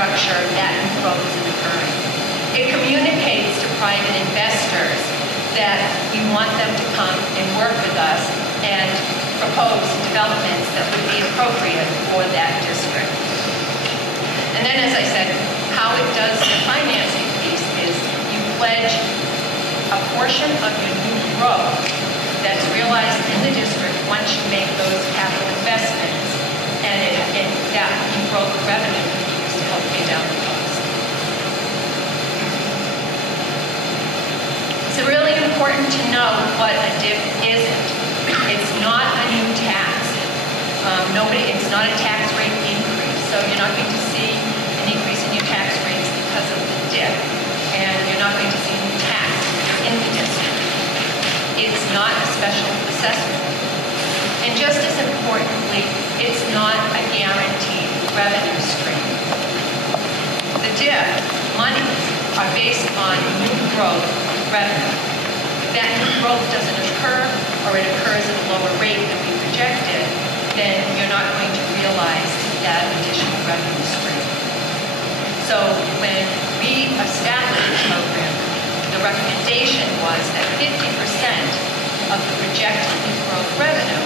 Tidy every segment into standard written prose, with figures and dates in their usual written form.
structure that new growth isn't occurring. It communicates to private investors that we want them to come and work with us and propose developments that would be appropriate for that district. And then, as I said, how it does the financing piece is you pledge a portion of your new growth that's realized in the district once you make those capital investments, and that new growth revenue can be used to help pay down the cost. It's really important to know what a DIF isn't. It's not a new tax. It's not a tax rate increase, so you're not going to see an increase in your tax rates because of the DIF, and you're not going to see new tax in the district. It's not a special assessment. And just as importantly, it's not a guaranteed revenue stream. The DIF monies are based on new growth revenue. If that new growth doesn't occur, or it occurs at a lower rate than we projected, then you're not going to realize that additional revenue stream. So when we established the program, the recommendation was that 50% of the projected new growth revenue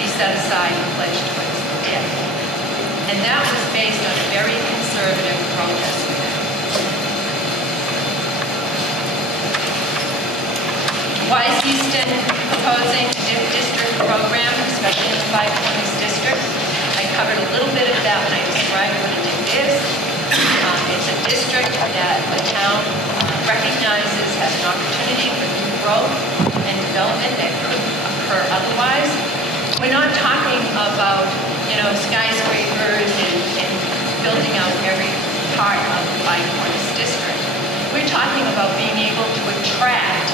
be set aside and pledged towards the DIF. And that was based on a very conservative growth estimate. Why is Easton proposing a DIF district program, especially in the Five Corners district? I covered a little bit of that when I described what a DIF is. It's a district that the town recognizes has an opportunity for new growth and development that could occur otherwise. We're not talking about, skyscrapers and building out every part of the Five Corners district. We're talking about being able to attract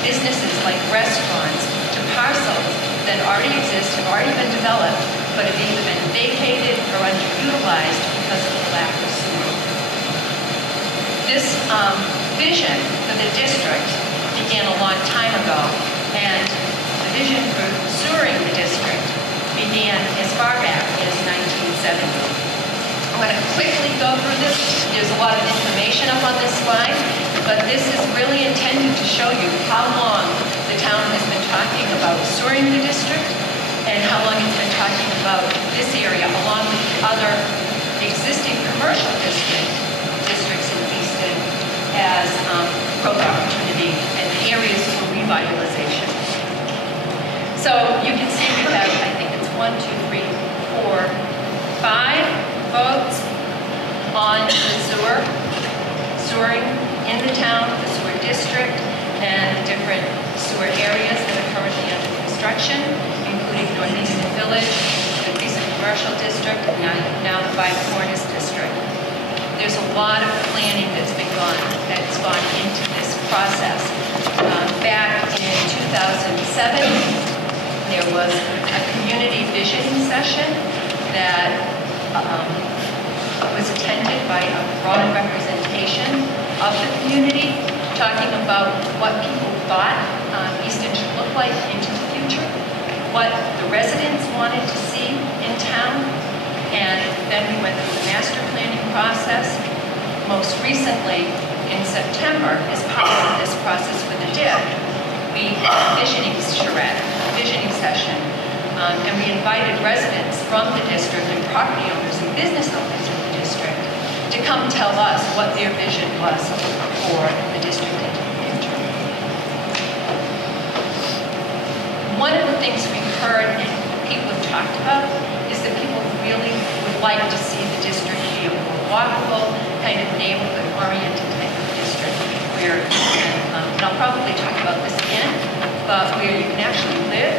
businesses like restaurants to parcels that already exist, have already been developed, but have either been vacated or underutilized because of the lack of sewer. This vision for the district began a long time ago, and the vision for sewering the district began as far back as 1970. I'm going to quickly go through this. There's a lot of information up on this slide, but this is really intended to show you how long the town has been talking about sewering the district and how long it's been talking about this area along with the other existing commercial districts in Easton as growth opportunity and areas for revitalization. So you can see we have, I think it's 1, 2, 3, 4, 5 votes on the sewering in the town, the sewer district, and the different sewer areas that are currently under construction, including Northeastern Village, the recent commercial district, and now the Five Corners district. There's a lot of planning that's gone into this process. Back in 2007, there was a community visioning session that was attended by a broad representation of the community, talking about what people thought Easton should look like into the future, what the residents wanted to see in town, and then we went through the master planning process. Most recently, in September, as part of this process with the DIF, we had a visioning session, and we invited residents from the district and property owners and business owners in the district to come tell us what their vision was for the district into the future. One of the things we've heard and people have talked about is that people really would like to see the district be a more walkable, kind of neighborhood-oriented type of district where you can, and I'll probably talk about this again, but where you can actually live,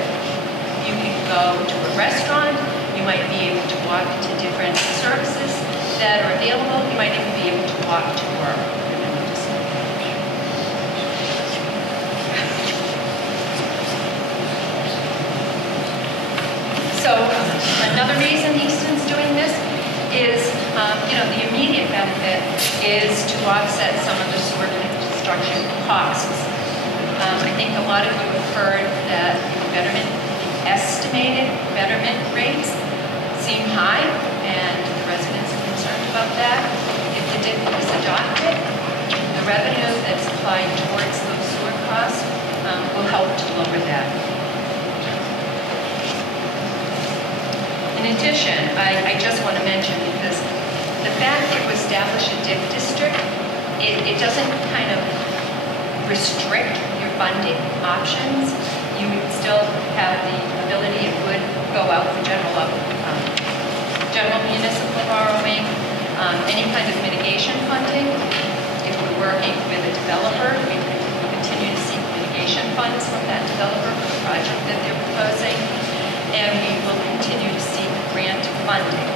you can go to a restaurant, you might be able to walk to different services that are available, you might even be able to walk to work. So another reason Easton's doing this is, the immediate benefit is to offset some of the sewer construction costs. I think a lot of you have heard that estimated betterment rates seem high, and the residents are concerned about that. If the DIP is adopted, the revenue that's applied towards those sewer costs will help to lower that. In addition, I just want to mention, because the fact that you establish a DIP district, it doesn't kind of restrict your funding options. You would still have the ability, it would go out for general municipal borrowing, any kind of mitigation funding. If we're working with a developer, we can continue to seek mitigation funds from that developer for the project that they're proposing, and we will continue to seek grant funding.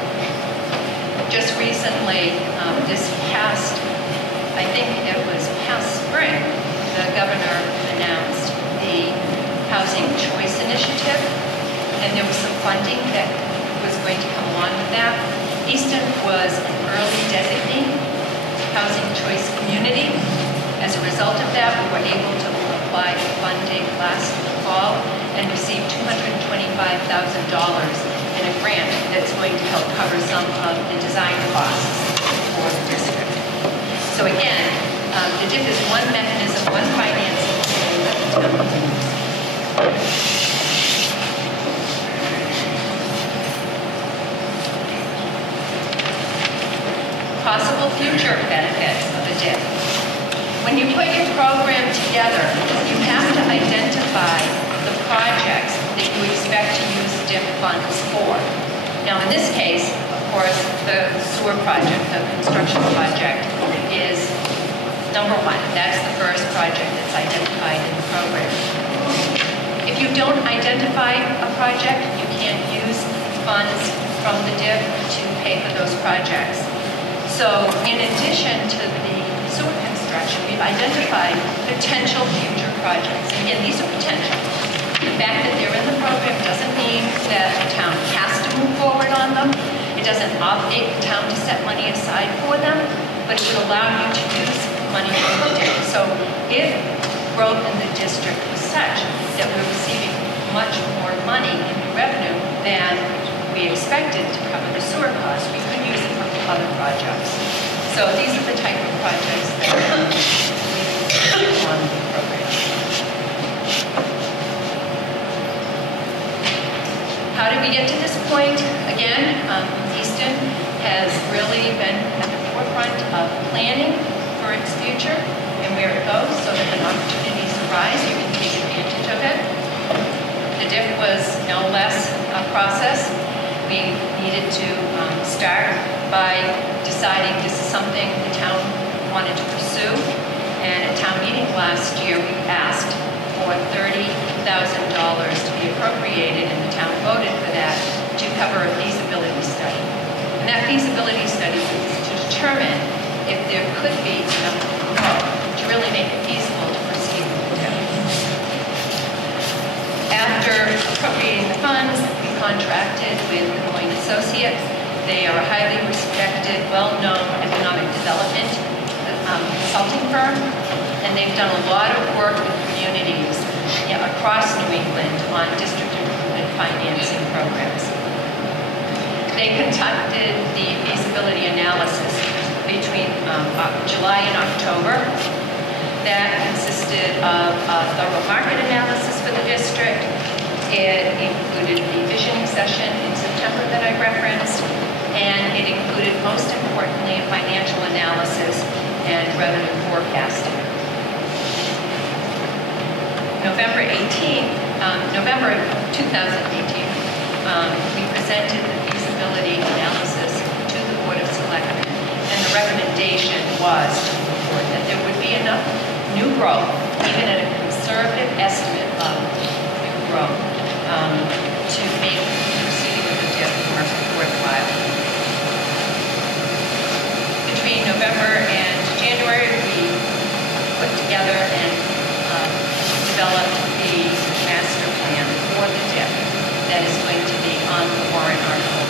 Just recently, this past, I think it was past spring, the governor announced the Housing Choice Initiative, and there was some funding that was going to come along with that. Easton was an early designee housing choice community. As a result of that, we were able to apply for funding last fall and receive $225,000 in a grant that's going to help cover some of the design costs for the district. So again, the DIP is one mechanism, one financing tool that the town can use. Possible future benefits of a DIP. When you put your program together, you have to identify the projects that you expect to use DIP funds for. Now in this case, of course, the sewer project, the construction project, is number one. That's the first project that's identified in the program. If you don't identify a project, you can't use funds from the DIP to pay for those projects. So in addition to the sewer construction, we've identified potential future projects. And again, these are potential. The fact that they're in the program doesn't mean that the town has to move forward on them. It doesn't obligate the town to set money aside for them, but it would allow you to use money from the DIP. So if growth in the district was such that we're receiving much more money in revenue than we expected to cover the sewer costs, we could use it for other projects. So these are the type of projects that we on the program. How did we get to this point? Again, Easton has really been at the forefront of planning for its future and where it goes, so that when opportunities arise, you can take advantage of it. The DIP was no less a process. We needed to start by deciding this is something the town wanted to pursue. And at town meeting last year, we asked for $30,000 to be appropriated, and the town voted for that to cover a feasibility study. And that feasibility study was to determine if there could be enough growth to really make it feasible to proceed with the DIP. After appropriating the funds, we contracted with Lemoyne Associates. They are a highly respected, well-known economic development consulting firm, and they've done a lot of work with communities across New England on district improvement financing programs. They conducted the feasibility analysis between July and October. That consisted of a thorough market analysis for the district. It included the visioning session in September that I referenced, and it included, most importantly, a financial analysis and revenue forecasting. November 2018, we presented the feasibility analysis to the Board of Selectmen, and the recommendation was to the board that there would be enough new growth, even at a conservative estimate of new growth, to make proceeding with the DIP worthwhile. Between November and January, we put together and developed the master plan for the DIP that is going to be on the warrant article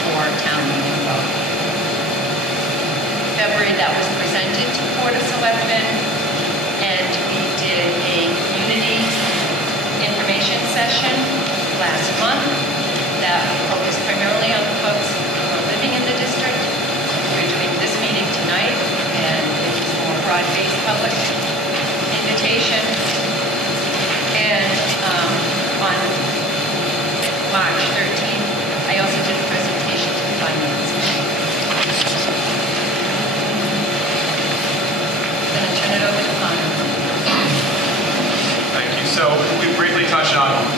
for town meeting vote. In February, that was presented to the Board of Selectmen, and we did a community information session last month that focused primarily on the folks who are living in the district. We're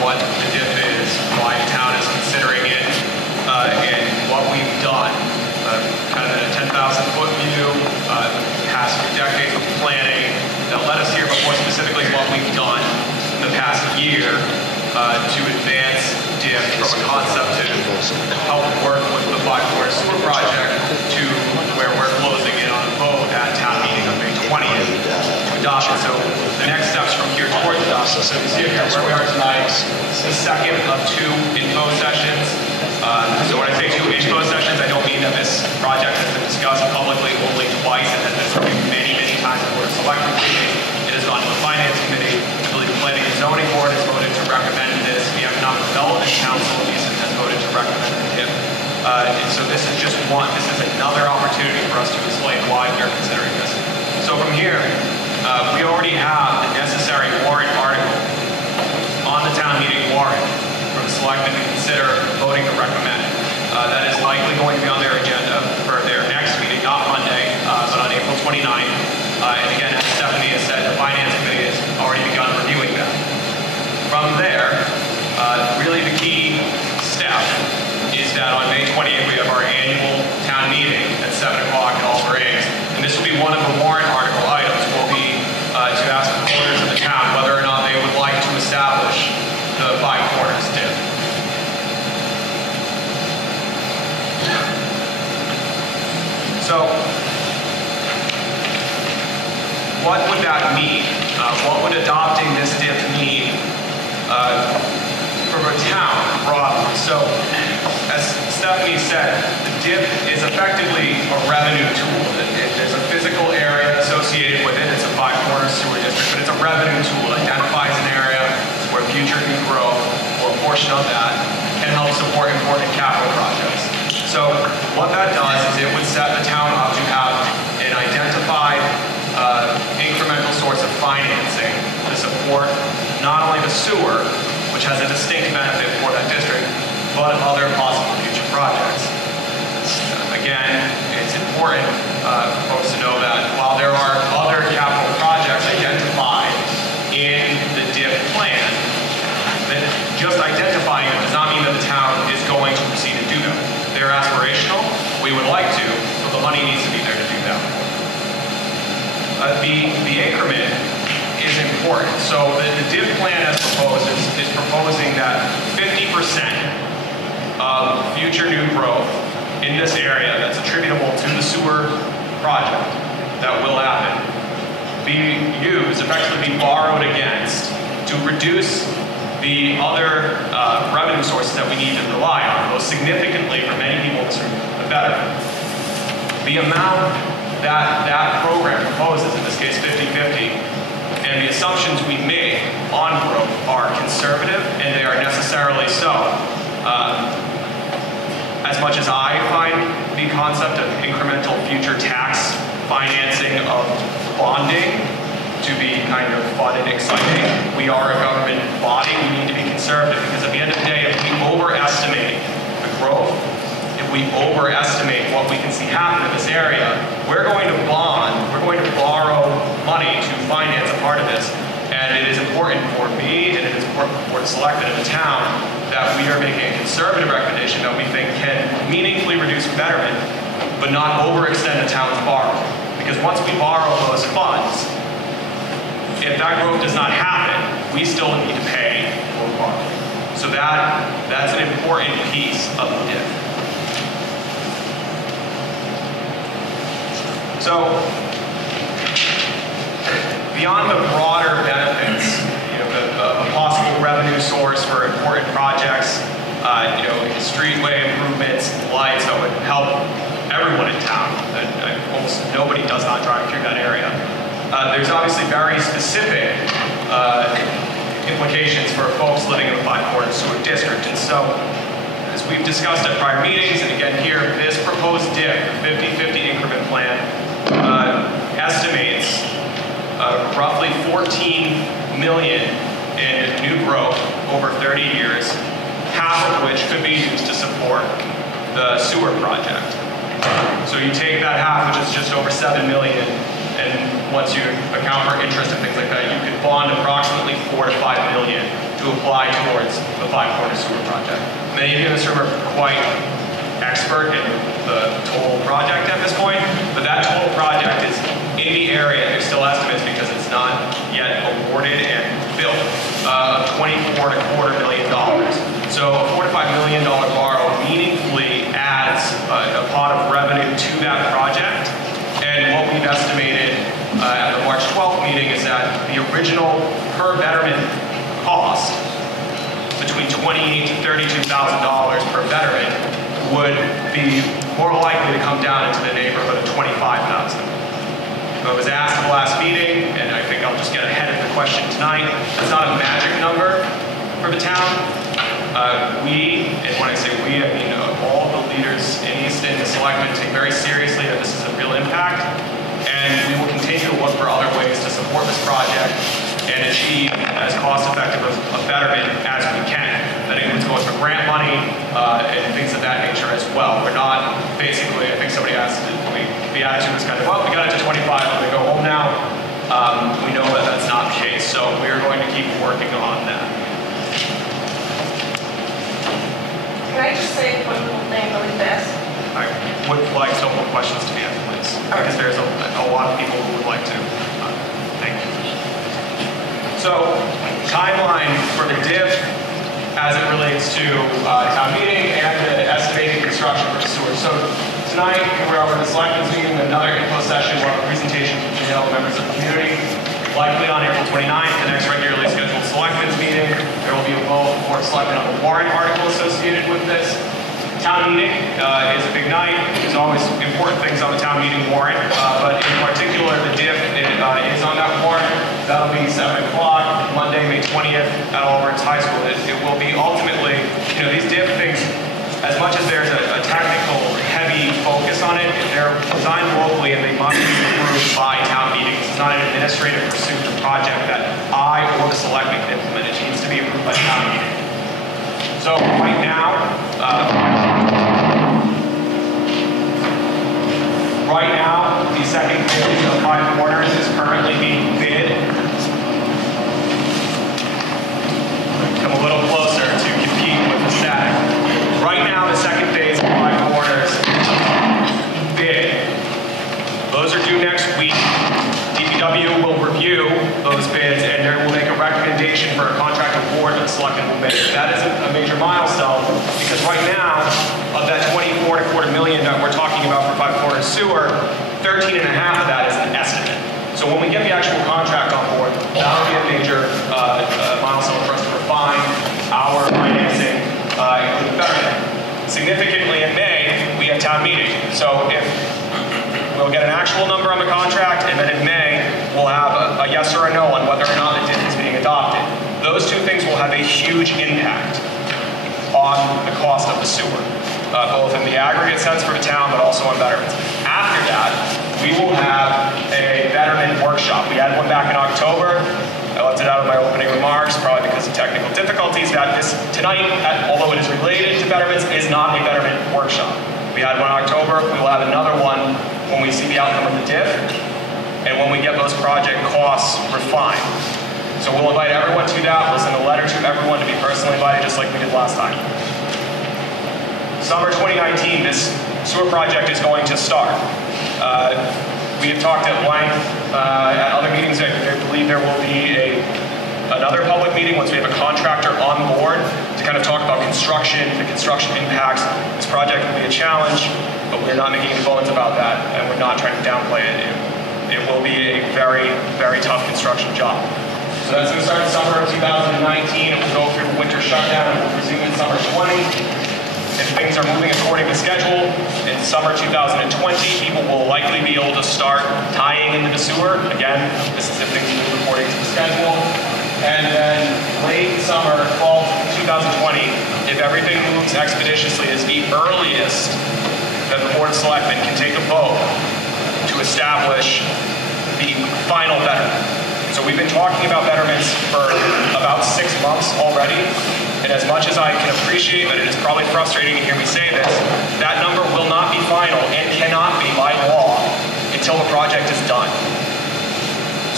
what the DIF is, why the town is considering it, and what we've done. Kind of in a 10,000-foot view, the past few decades of planning that led us here, but more specifically what we've done in the past year to advance DIF from a concept to help work with the Blackwater Sewer Project to where we're closing in on a vote at town meeting on May 20th to adopt it. So the next steps from here towards adoption. So you see here where we are tonight, the second of 2 info sessions. So when I say 2 info sessions, I don't mean that this project has been discussed publicly only twice. It has been reviewed many, many times before the Selectmen meeting. It has gone to the Finance Committee. I believe the Planning and Zoning Board has voted to recommend this. The Economic Development Council of Easton has voted to recommend the DIF. And so this is just one. This is another opportunity for us to explain why we are considering this. So from here, we already have the necessary warrant article on the town meeting warrant for the Selectmen to consider voting to recommend. That is likely going to be on their agenda for their next meeting, not Monday, but on April 29th. And again, as Stephanie has said, the Finance Committee has already begun reviewing that. From there, really the key step is that on May 28th, we have our annual town meeting at 7 o'clock at All Braves. And this will be one of the warrant article items. Will be to ask the voters of the town whether or not they would like to establish the Five Corners DIF. So, what would that mean? What would adopting this DIF mean for a town broadly? So, as Stephanie said, the DIF is effectively a revenue tool. There's a physical area associated with it. It's a Five Corners sewer district, but it's a revenue tool. It identifies an area where future new growth, or a portion of that, can help support important capital projects. So what that does is it would set the town up to have an identified incremental source of financing to support not only the sewer, which has a distinct benefit for that district, but other possible future projects. Again, it's important for folks to know that while there are other capital projects identified in the DIF plan, that just identifying them does not mean that the town is going to proceed to do them. They're aspirational. We would like to, but the money needs to be there to do that. The increment is important. So the DIF plan as proposed is proposing that 50% of future new growth in this area that's attributable to the sewer project that will happen be used, effectively be borrowed against to reduce the other revenue sources that we need to rely on, most significantly for many people, the better. The amount that that program proposes, in this case 50-50, and the assumptions we make on growth are conservative, and they are necessarily so. As much as I find the concept of incremental future tax financing of bonding to be kind of fun and exciting, we are a government body. We need to be conservative because at the end of the day, if we overestimate the growth, if we overestimate what we can see happen in this area, we're going to bond, we're going to borrow money to finance a part of this. And it is important for me, and it is important for the Selectmen in the town, that we are making a conservative recommendation that we think can meaningfully reduce betterment, but not overextend the town's borrowing. Because once we borrow those funds, if that growth does not happen, we still need to pay for borrowing. So that's an important piece of the DIF. So, beyond the broader benefits, a possible revenue source for important projects, streetway improvements, lights that would help everyone in town. Almost nobody does not drive through that area. There's obviously very specific implications for folks living in the Five Corners Sewer District. And so, as we've discussed at prior meetings, and again here, this proposed DIF, 50-50 increment plan, estimates roughly 14 million in new growth over 30 years, half of which could be used to support the sewer project. So you take that half, which is just over 7 million, and once you account for interest and things like that, you could bond approximately 4 to 5 million to apply towards the Five Corners Sewer project. Many of you in this room are quite expert in the total project at this point, but that total project is in the area. There's still estimates because it's not yet awarded and built, $24.25 million. So a $4 to $5 million borrow meaningfully adds a pot of revenue to that project. And what we've estimated at the March 12th meeting is that the original per betterment cost between $28,000 to $32,000 per betterment would be more likely to come down into the neighborhood of $25,000. It was asked at the last meeting, and I think I'll just get ahead of the question tonight. That's not a magic number for the town. And when I say we, I mean all the leaders in Easton, the Selectmen, take very seriously that this is a real impact, and we will continue to look for other ways to support this project and achieve as cost-effective a betterment as we can. That includes going for grant money and things of that nature as well. We're not basically, I think somebody asked, the attitude was kind of, well, we got it to 25, I'm going to go home now. We know that that's not the case, so we're going to keep working on that. Can I just say one little thing really fast? I would like some more questions to be asked, please, because there's a lot of people who would like to. Thank you. So, timeline for the diff as it relates to town meeting and the estimated construction for the sewer. So tonight, we're over the Selectmen's meeting, another info session, we'll have a presentation from jail members of the community. Likely on April 29th, the next regularly scheduled Selectmen's meeting, there will be a vote for Selectmen on the warrant article associated with this. Town meeting is a big night. There's always important things on the town meeting warrant, but in particular, the diff is on that warrant. That'll be 7 o'clock, Monday, May 20th, at Auburn's High School. It will be ultimately, these diff things, as much as there's a technical, heavy focus on it, they're designed locally and they must be approved by town meetings. It's not an administrative pursuit or project that I or the Selectmen can implement. It needs to be approved by town meeting. So right now, the second phase of Five Corners is currently being bid. Come a little closer to compete with the static. Right now, the second phase of Five Corners bid. Those are due next week. DPW will review those bids and they will make a recommendation for a contract award that the Selectmen will make. That is a major milestone because right now, of that $24.25 million that we're talking about for Five Corners Sewer, 13.5 of that is an estimate. So when we get the actual contract on board, that'll be a major milestone for us to refine our financing, including betterment. Significantly in May, we have town meeting. So if we'll get an actual number on the contract, and then in May, we'll have a yes or a no on whether or not the DIF is being adopted. Those two things will have a huge impact on the cost of the sewer, both in the aggregate sense for the town, but also on betterments. After that, we will have a betterment workshop. We had one back in October. I left it out of my opening remarks, probably because of technical difficulties. That this tonight, although it is related to betterments, is not a betterment workshop. We had one in October. We will have another one when we see the outcome of the DIF and when we get those project costs refined. So we'll invite everyone to that. We'll send a letter to everyone to be personally invited, just like we did last time. Summer 2019, this sewer project is going to start. We have talked at length at other meetings. I believe there will be another public meeting once we have a contractor on board to kind of talk about construction, the construction impacts. This project will be a challenge, but we're not making any bones about that, and we're not trying to downplay it. It will be a very, very tough construction job. So that's going to start in summer of 2019. It will go through a winter shutdown, and we'll resume in summer 20. If things are moving according to schedule, in summer 2020, people will likely be able to start tying into the sewer. Again, this is if things move according to the schedule. And then late summer, fall 2020, if everything moves expeditiously, is the earliest that the Board of Selectmen can take a vote to establish the final betterment. So we've been talking about betterments for about 6 months already. And as much as I can appreciate that it is probably frustrating to hear me say this, that number will not be final and cannot be by law until the project is done.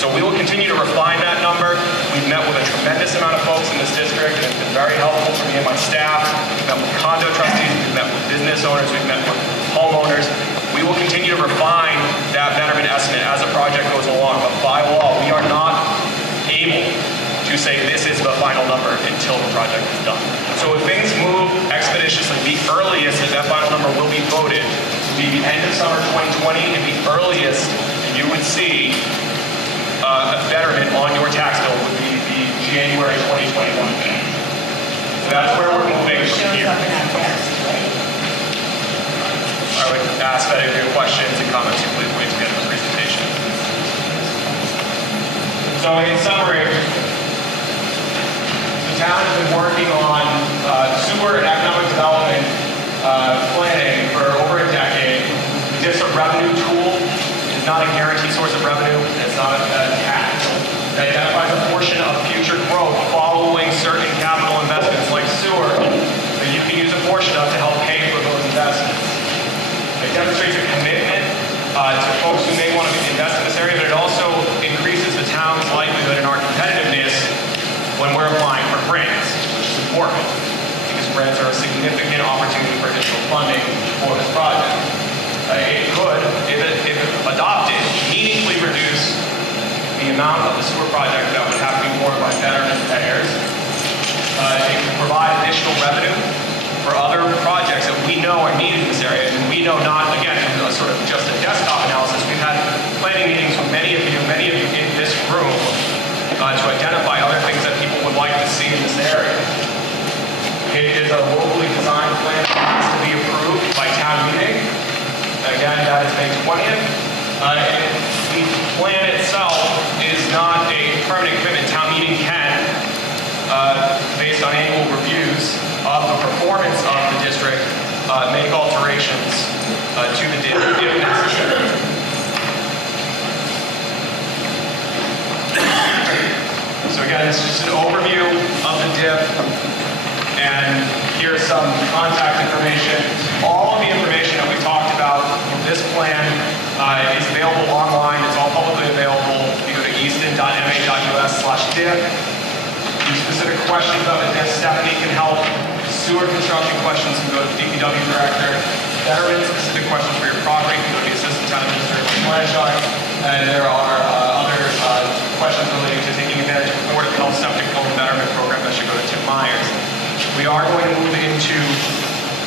So we will continue to refine that number. We've met with a tremendous tremendous amount of folks in this district, and it's been very helpful for me and my staff. We've met with condo trustees, we've met with business owners, we've met with homeowners. We will continue to refine that betterment estimate as the project goes along, but by law, we are not able to say this is the final number until the project is done. So if things move expeditiously, the earliest that final number will be voted will be the end of summer 2020, and the earliest you would see a betterment on your tax bill would be the January 2021. So that's where we're moving from here. I would ask that if you have questions and comments, you please wait to get the presentation. So in summary, the town has been working on sewer and economic development planning for over a decade. The district revenue tool is not a guaranteed source of revenue, and it's not a tax. It identifies a portion of future growth following certain capital investments like sewer that you can use a portion of to help pay for those investments. It demonstrates a commitment to folks who may want to invest in this area, but it also increases the town's likelihood and our competitiveness when we're applying for grants, which is important because grants are a significant opportunity for additional funding for this project. It could, if adopted, meaningfully reduce the amount of the sewer project that would have to be borne by betterment payers. It could provide additional revenue for other projects that we know are needed in this area, and we know not, again, sort of just a desktop analysis. We've had planning meetings with many of you in this room to identify other things that people would like to see in this area. It is a locally designed plan that has to be approved by town meeting. Again, that is May 20th. And the plan itself is not a permanent commitment. Town meeting can, based on annual reviews of the performance of the district, make alterations to the DIP if necessary. So again, this is just an overview of the DIP, and here's some contact information. All of the information that we talked about from this plan is available online. It's all publicly available. You go to easton.ma.us/DIP. Specific questions of it, Stephanie can help. Sewer construction questions can go to the DPW director. Betterment specific questions for your property can go to the assistant town administrator for Blanchard. And there are other questions relating to taking advantage of the Board of Health Septic Home Betterment Program that should go to Tim Myers. We are going to move into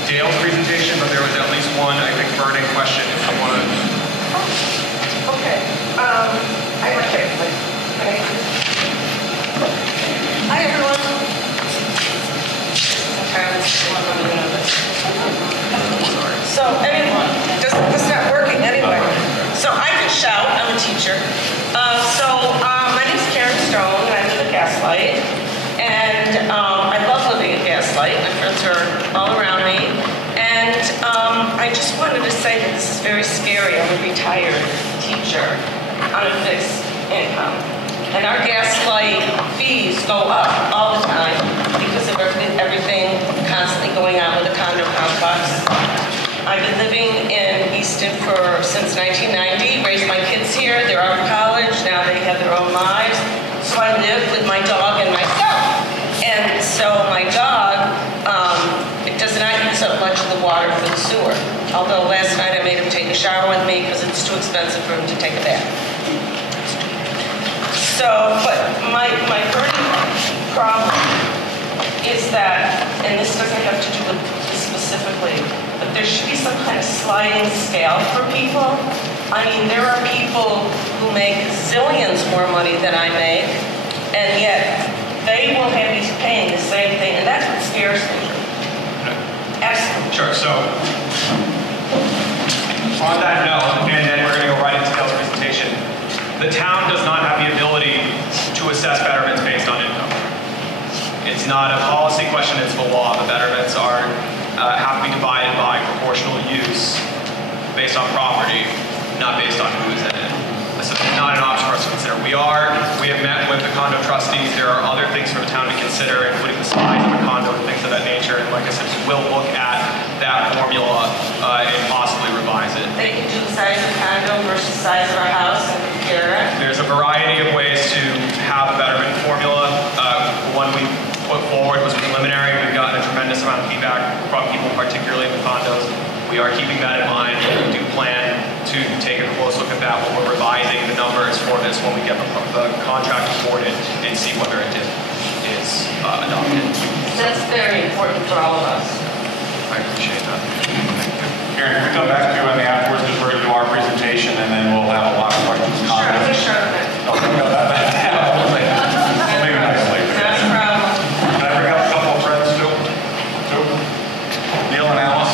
Dale's presentation, but there was at least one, I think, burning question if you want to. Okay. I have a question. Hi, everyone. So, anyone, this is not working anyway. So I can shout, I'm a teacher. My name's Karen Stone, and I live at Gaslight. And I love living at Gaslight. My friends are all around me. And I just wanted to say that this is very scary. I'm a retired teacher on a fixed income. And our Gaslight fees go up all the time because of everything constantly going on with the condo complex. I've been living in Easton since 1990, raised my kids here. They're out of college, now they have their own lives. So I live with my dog and myself. And so my dog, it does not use up much of the water for the sewer. Although last night I made him take a shower with me because it's too expensive for him to take a bath. So, but my burning problem is that, and this doesn't have to do with this specifically, but there should be some kind of sliding scale for people. I mean, there are people who make zillions more money than I make, and yet they will have you paying the same thing, and that's what scares me. Absolutely. Sure, so on that note, and then we're going to go right into Dale's presentation, the town does not have the ability to assess betterments based on income. It's not a policy question, it's the law. The betterments have to be divided by proportional use based on property, not based on who is in it. So it's not an option for us to consider. We have met with the condo trustees. There are other things for the town to consider, including the size of a condo and things of that nature. And like I said, we'll look at that formula and possibly revise it. They can do the size of the condo versus the size of our house and compare it. There's a variety of ways to have a betterment formula. One We are keeping that in mind. We do plan to take a close look at that when we're revising the numbers for this when we get the contract awarded and see whether it is adopted. That's very important for all of us. I appreciate that. Karen, can we come back to you on the afterwards because we're going to do our presentation and then we'll have a lot of questions and comments. Sure. Okay, no, maybe next week. Not a problem. Can I bring up a couple of friends too? Neil and Alice.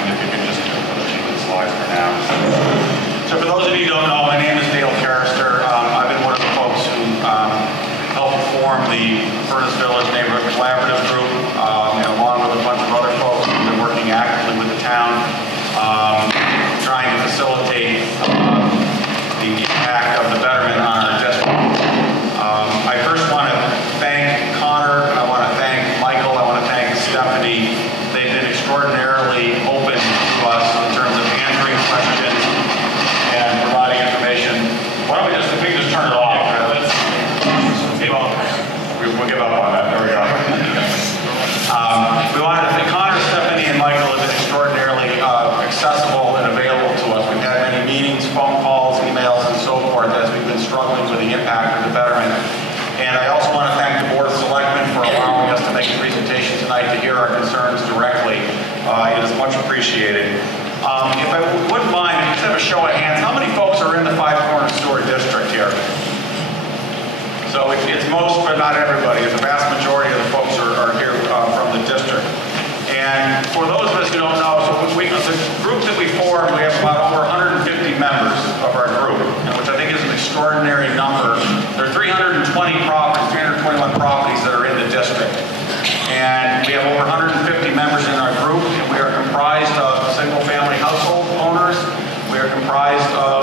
If you can just put a few slides for now. So for those of you who don't know, my name is Dale Carrister. I've been one of the folks who helped form the Furnace Village Neighborhood Collaborative Group, and along with a bunch of other folks who've been working actively with the town, trying to facilitate the impact of the betterment on our district. I first want to thank Connor, I want to thank Michael, I want to thank Stephanie. They've been extraordinarily open to us in terms of answering questions and providing information. Why don't we just turn it off? We'll give up on that. There we go. We wanted to thank Connor, Stephanie, and Michael have been extraordinarily accessible and available to us. We've had many meetings, phone calls, emails, and so forth as we've been struggling with the impact of the betterment. And I also want to thank the Board of Selectmen for allowing us to make a presentation tonight to hear our concerns directly. It is much appreciated. If I wouldn't mind, just have a show of hands. How many folks are in the Five Corners Sewer District here? So it's most, but not everybody. The vast majority of the folks are here from the district. And for those of us who don't know, so the group that we formed, we have about over 150 members of our group, which I think is an extraordinary number. There are 321 properties that are in the district. And we have over 150 members in our group, and we are comprised of single-family household owners, we are comprised of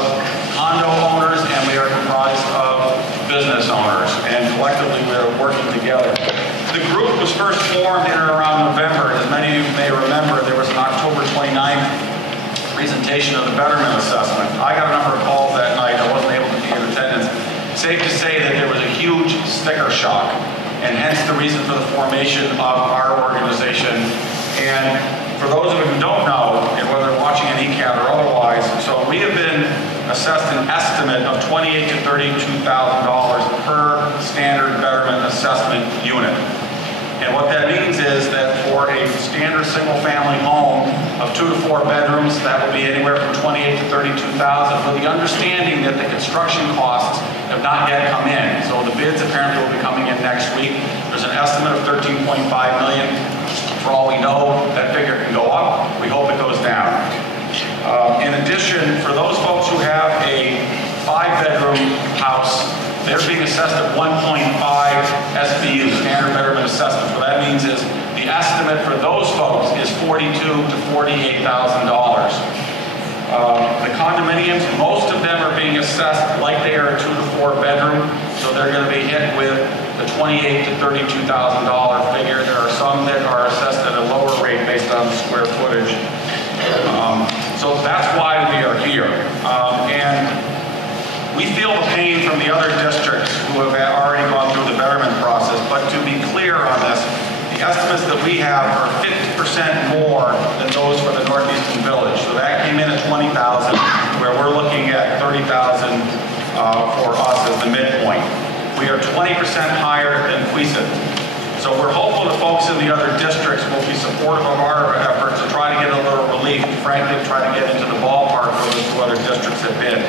condo owners, and we are comprised of business owners. And collectively, we are working together. The group was first formed in and around November. As many of you may remember, there was an October 29th presentation of the betterment assessment. I got a number of calls that night. I wasn't able to be in attendance. Safe to say that there was a huge sticker shock, and hence the reason for the formation of our organization. And for those of you who don't know, and whether watching an ECAT or otherwise, so we have been assessed an estimate of $28,000 to $32,000 per standard betterment assessment unit. And what that means is that for a standard single-family home of 2 to 4 bedrooms, that will be anywhere from $28,000 to $32,000, with the understanding that the construction costs have not yet come in. So the bids apparently will be coming in next week. There's an estimate of $13.5 million. For all we know, that figure can go up. We hope it goes down. In addition, for those folks who have a 5-bedroom house, they're being assessed at 1.5 SBU, standard betterment assessment. What that means is the estimate for those folks is $42,000 to $48,000. The condominiums, most of them are being assessed like they are a 2 to 4 bedroom, so they're going to be hit with the $28,000 to $32,000 figure. There are some that are assessed at a lower rate based on square footage. So that's why we are here. And we feel the pain from the other districts who have already gone through the betterment process, but to be clear on this, the estimates that we have are 50% more than those for the Northeastern Village. So that came in at 20,000, where we're looking at 30,000 for us as the midpoint. We are 20% higher than Queeset. So we're hopeful that folks in the other districts will be supportive of our efforts to try to get a little relief, frankly, try to get into the ballpark where the 2 other districts have been.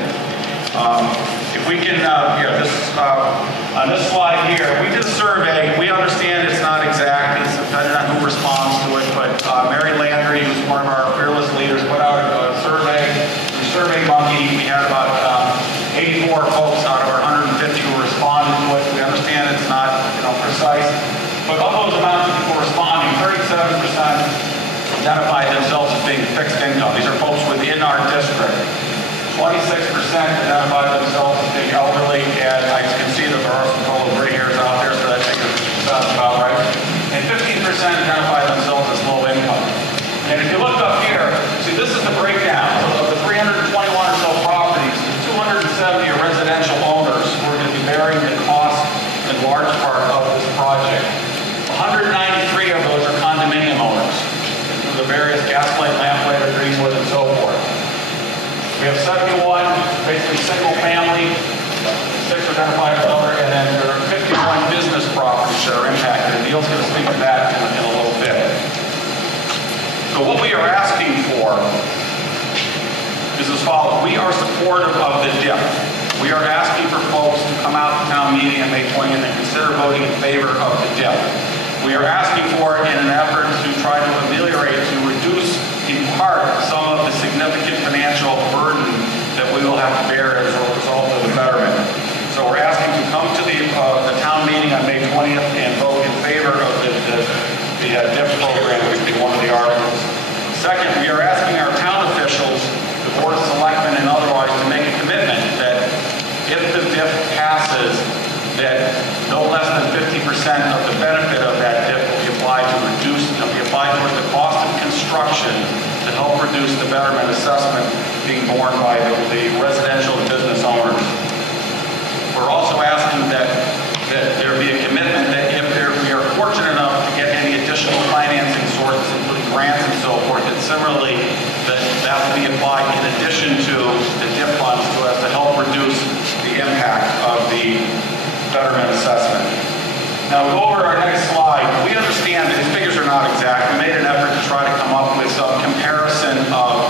If we can, on this slide here, we did a survey. We understand it's not exact. It's dependent on who responds to it, but Mary Landry, who's one of our fearless leaders, put out a survey. The Survey Monkey, we had about 84 folks out of our 150 who responded to it. We understand it's not precise, but of those amounts of people responding, 37% identified themselves as being fixed income. These are folks within our district. 26% identified themselves various gaslight, lamplight, or greenwood, and so forth. We have 71, basically single family, 6 identified as owner, and then there are 51 business properties that are impacted, and Neil's going to speak to that in a little bit. So what we are asking for is as follows. We are supportive of the DIP. We are asking for folks to come out to town meeting on May 20th and consider voting in favor of the DIP. We are asking for it in an effort to try to ameliorate, to reduce in part some of the significant financial burden that we will have to bear as a result of the betterment. So we're asking to come to the town meeting on May 20th and vote in favor of the DIP program, which would be one of the articles. Second, we are asking our town officials, the Board of Selectmen and otherwise, to make a commitment that if the DIP passes, that no less than 50% of the benefit of that DIP will be applied towards the cost of construction to help reduce the betterment assessment being borne by the residential and business owners. We're also asking that there be a commitment that if we are fortunate enough to get any additional financing sources, including grants and so forth, that similarly that will be applied in addition to the DIP funds so as to help reduce the impact of the betterment assessment. Now, we'll go over our next slide. We understand that these figures are not exact. We made an effort to try to come up with some comparison of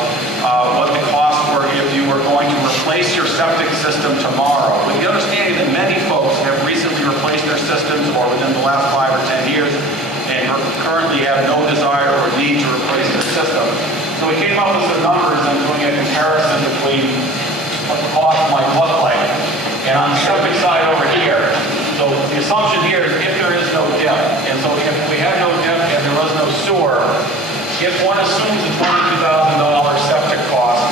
what the costs were if you were going to replace your septic system tomorrow. With the understanding that many folks have recently replaced their systems or within the last 5 or 10 years and currently have no desire or need to replace their system. So we came up with some numbers and doing a comparison between what the cost might look like. And on the septic side over here, so the assumption here is if there is no DIP, and so if we had no DIP and there was no sewer, if one assumes a $22,000 septic cost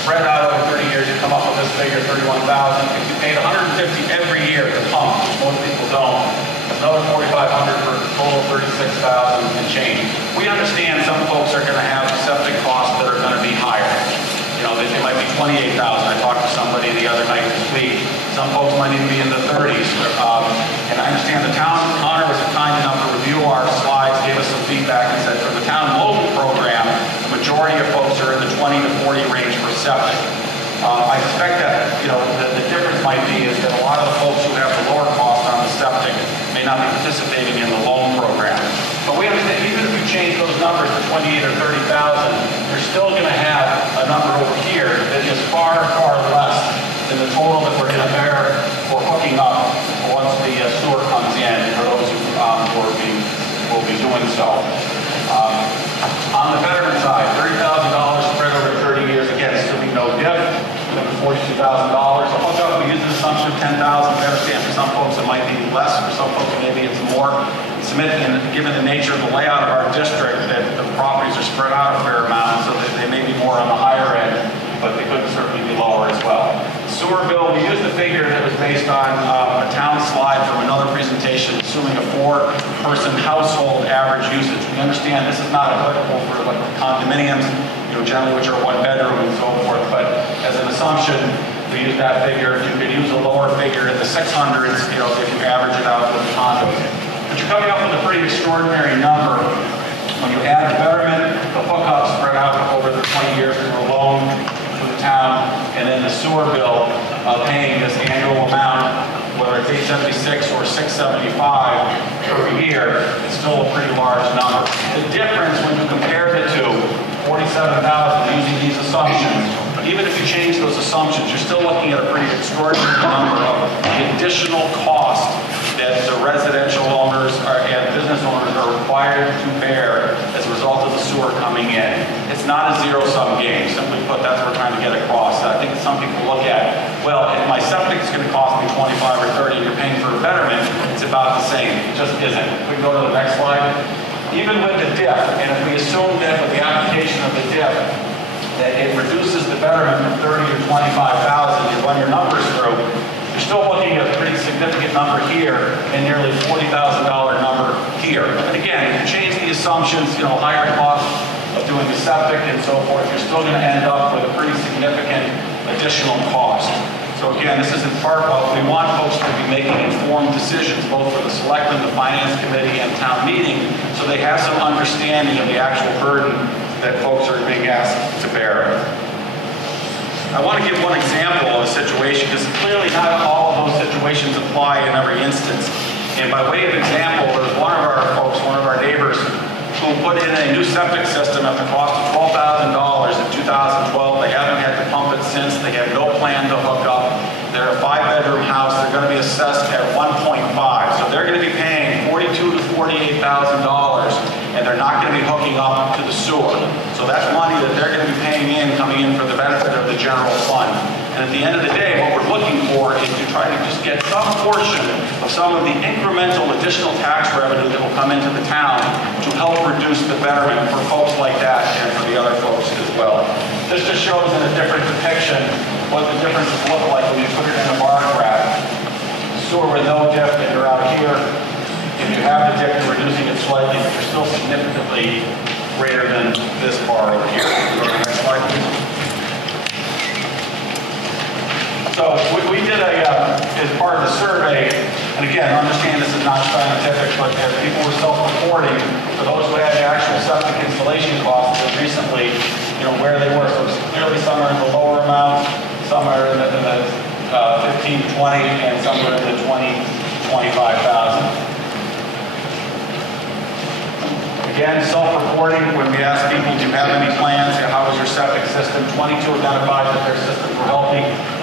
spread out over 30 years, you come up with this figure, $31,000. If you paid $150 every year to pump, which most people don't, another $4,500 for a total of $36,000 and change. We understand some folks are going to have septic costs that are going to be higher. You know, they might be $28,000. I talked to somebody the other night this week. Some folks might even be in the 30s. And I understand the town honor was kind enough to review our slides, gave us some feedback, and said for the town local program, the majority of folks are in the 20 to 40 range for septic. I suspect that, you know, the difference might be is that a lot of the folks who have the lower cost on the septic may not be participating in the loan program. But we understand even if you change those numbers to 28 or 30,000, you're still going to have a number over here that is far, far less than the total that we're going to bear for hooking up once the sewer comes in for those who will be doing so. On the betterment side, $30,000 spread over 30 years, again, assuming no DIP, $42,000. So hookup, we use an assumption of $10,000. We understand for some folks it might be less, for some folks maybe it's more. Given the nature of the layout of our district, that the properties are spread out a fair amount, so that they may be more on the higher end, but they could certainly be lower as well. Sewer bill, we used a figure that was based on a town slide from another presentation, assuming a 4-person household average usage. We understand this is not applicable for like condominiums, you know, generally which are 1 bedroom and so forth, but as an assumption, we use that figure. You could use a lower figure in the 600s, you know, if you average it out with the condos. But you're coming up with a pretty extraordinary number when you add the betterment, the hookup spread out over the 20 years through a loan to the town, and then the sewer bill paying this annual amount, whether it's $876 or $675 per year, it's still a pretty large number. The difference when you compare the two, $47,000 using these assumptions, even if you change those assumptions, you're still looking at a pretty extraordinary number of the additional cost that the residential owners and business owners are required to bear as a result of the sewer coming in. It's not a zero-sum game. Simply put, that's what we're trying to get across. I think some people look at, well, if my septic is going to cost me 25 or 30 and you're paying for a betterment, it's about the same. It just isn't. If we can go to the next slide. Even with the DIP, and if we assume that with the application of the DIP, that it reduces the betterment from 30 to 25,000, you run your numbers through, you're still looking at a pretty significant number here and nearly $40,000 number here. And again, if you change the assumptions, you know, higher cost of doing the septic and so forth, you're still going to end up with a pretty significant additional cost. So again, this is in part what we want folks to be making informed decisions, both for the Selectmen, the Finance Committee, and town meeting, so they have some understanding of the actual burden that folks are being asked to bear. I want to give one example of a situation, because clearly not all of those situations apply in every instance. And by way of example, there's one of our folks, one of our neighbors, who put in a new septic system at the cost of $12,000 in 2012. They haven't had to pump it since. They have no plan to hook up. They're a 5-bedroom house. They're going to be assessed at 1.5. So they're going to be paying $42,000 to $48,000, and they're not going to be hooking up to the sewer. So that's money that they're going to be paying in, coming in for the benefit of the general fund. And at the end of the day, what we're looking for is to try to just get some portion of some of the incremental additional tax revenue that will come into the town to help reduce the betterment for folks like that and for the other folks as well. This just shows in a different depiction what the differences look like when you put it in a bar graph. Sewer with no dip, and you're out here. If you have the dip, you're reducing it slightly, but you're still significantly greater than this bar over here. Go to the next slide, please. So we did as part of the survey, and again, understand this is not scientific, but as people were self-reporting, for those who had the actual septic installation costs recently, where they were. So clearly some are in the lower amount, some are in the 15 to 20, and some are in the 20 to 25,000. Again, self-reporting, when we ask people, do you have any plans? How is your septic system? 22 identified that their systems were healthy.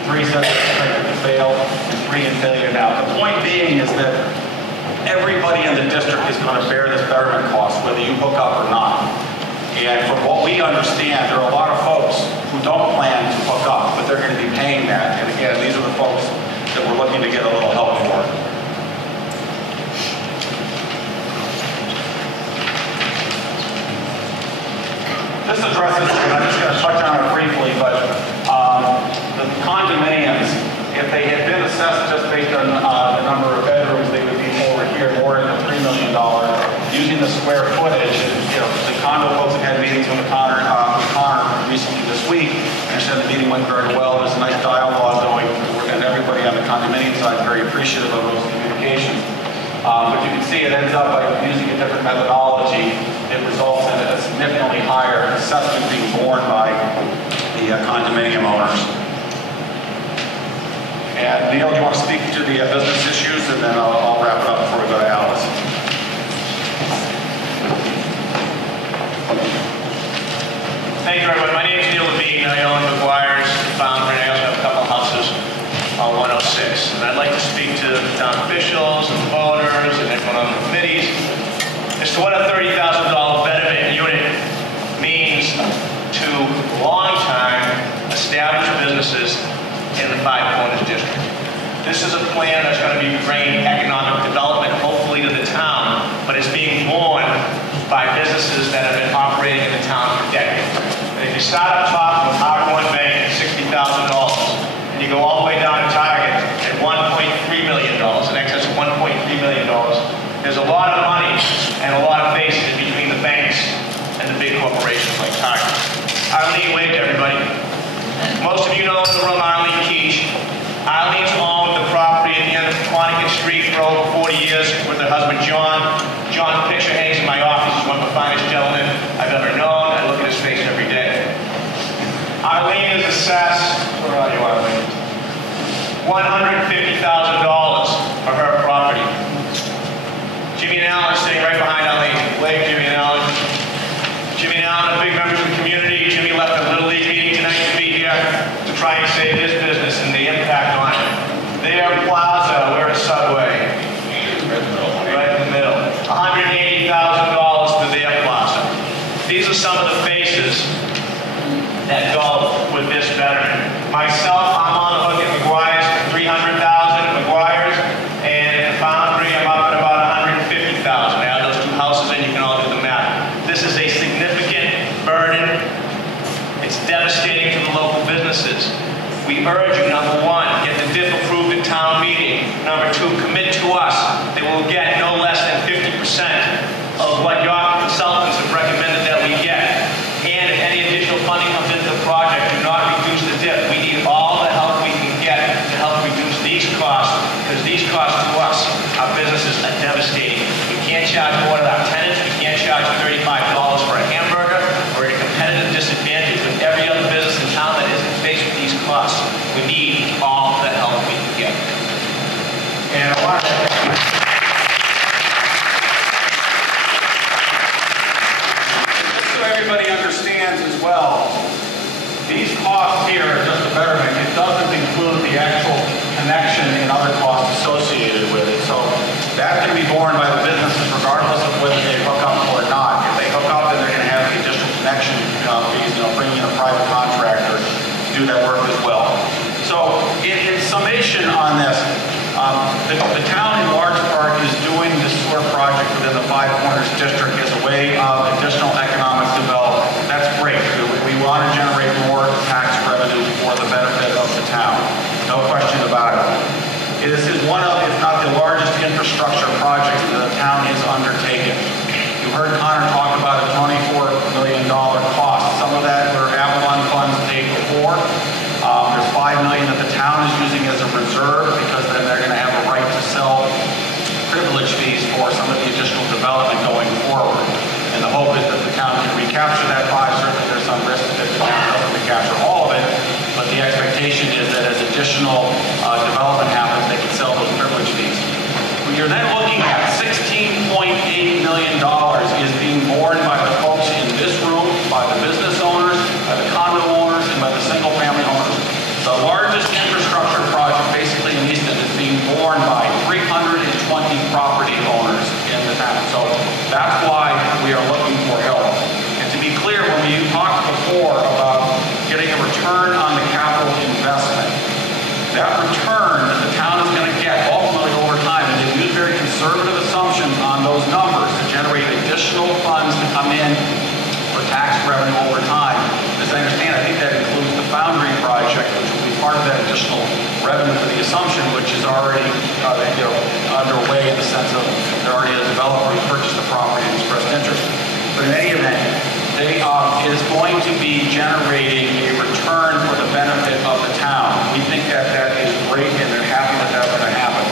3 said they expected to fail, and 3 in failure now. The point being is that everybody in the district is going to bear this betterment cost, whether you hook up or not. And from what we understand, there are a lot of folks who don't plan to hook up, but they're going to be paying that. And again, these are the folks that we're looking to get a little help for. This addresses, and I'm just going to touch on it briefly, but the condominiums, if they had been assessed just based on the number of bedrooms, they would be over here, more in the $3 million. Using the square footage, the condo folks have had meetings with Connor recently this week, and said the meeting went very well. There's a nice dialogue going, and everybody on the condominium side is very appreciative of those communications. But you can see it ends up by using a different methodology. It results in a significantly higher assessment being borne by the condominium owners. And Neil, do you want to speak to the business issues, and then I'll wrap it up before we go to Alice. Thank you, everyone. My name is Neil Levine. I own McGuire's, founder, and I also have a couple of houses on 106. And I'd like to speak to the town officials and the voters and everyone on the committees as to what a $30,000 betterment unit means to long-time established businesses in the Five Corners district. This is a plan that's going to be bringing economic development, hopefully, to the town, but it's being borne by businesses that have been operating in the town for decades. And if you start up top with R1 Bank at $60,000, and you go all the way down to Target at $1.3 million, in excess of $1.3 million, there's a lot of money and a lot of faces in between the banks and the big corporations like Target. Arlene, wave to everybody. Most of you know in the room Arlene Keach. Arlene's owned the property at the end of Quantico Street for over 40 years with her husband John. John's picture hangs in my office. He's one of the finest gentlemen I've ever known. I look at his face every day. Arlene is assessed, where are you, Arlene? $150,000 for her property. Jimmy and Alan sitting right behind Arlene. Wave, Jimmy and Alan. Jimmy and Alan are big members of the community. Jimmy left a Little League meeting tonight to be here to try and save his business and the impact on it. Their plaza, we're at Subway. Right in the middle. $180,000 for their plaza. These are some of the faces that go with this betterment. Myself, I'm on the hook at McGuire's for $300,000 at McGuire's, and at Foundry, I'm up at about $150,000. Add those 2 houses and you can all do the math. This is a significant burden. It's devastating to the local businesses. We urge you, number 1, get the DIF approved at town meeting. Number 2, commit to us that we'll get no less than 50% of what your consultants have recommended that we get. And if any additional funding comes into the project, do not reduce the DIF. We need all the help we can get to help reduce these costs, because these costs to us, our businesses, are devastating. We can't charge more to our tenants. We can't stands as well, these costs here are just a betterment. It doesn't include the actual connection and other costs associated with it. So that can be borne by the businesses regardless of whether they hook up or not. If they hook up, then they're going to have the additional connection fees, bringing in a private contractor to do that work as well. So in summation on this, the town in large part is doing the sewer project within the Five Corners district as a way of additional economic development. That's great. We want to generate more tax revenue for the benefit of the town. No question about it. This is one of, if not the largest infrastructure project that the town has undertaken. You heard Connor talk about a $24 million cost. Some of that were Avalon funds paid before. There's $5 million that the town is using as a reserve because then they're going to have a right to sell privilege fees for some of the additional development going forward. And the hope is that the town can recapture that $5. Certainly there's some risk that the town doesn't recapture all of it, but the expectation is that as additional development happens, they can sell those privilege fees. When you're then looking at $16.8 million is being borne by the folks in this room, by the business owners, by the condo owners, and by the single family owners. The largest infrastructure project basically in Easton is being borne by 320 property owners in the town. So that's why we are looking for help. And to be clear, when we talked before about getting a return on the capital investment, that return that the town is going to get ultimately over time, and they've used very conservative assumptions on those numbers to generate additional funds to come in for tax revenue over time. As I understand, I think that includes the Foundry project, which will be part of that additional revenue for the assumption, which is already underway in the sense of there already a developer who purchased the property and expressed interest. But in any event, it is going to be generating a return for the benefit of the town. We think that that is great, and they're happy that that's going to happen.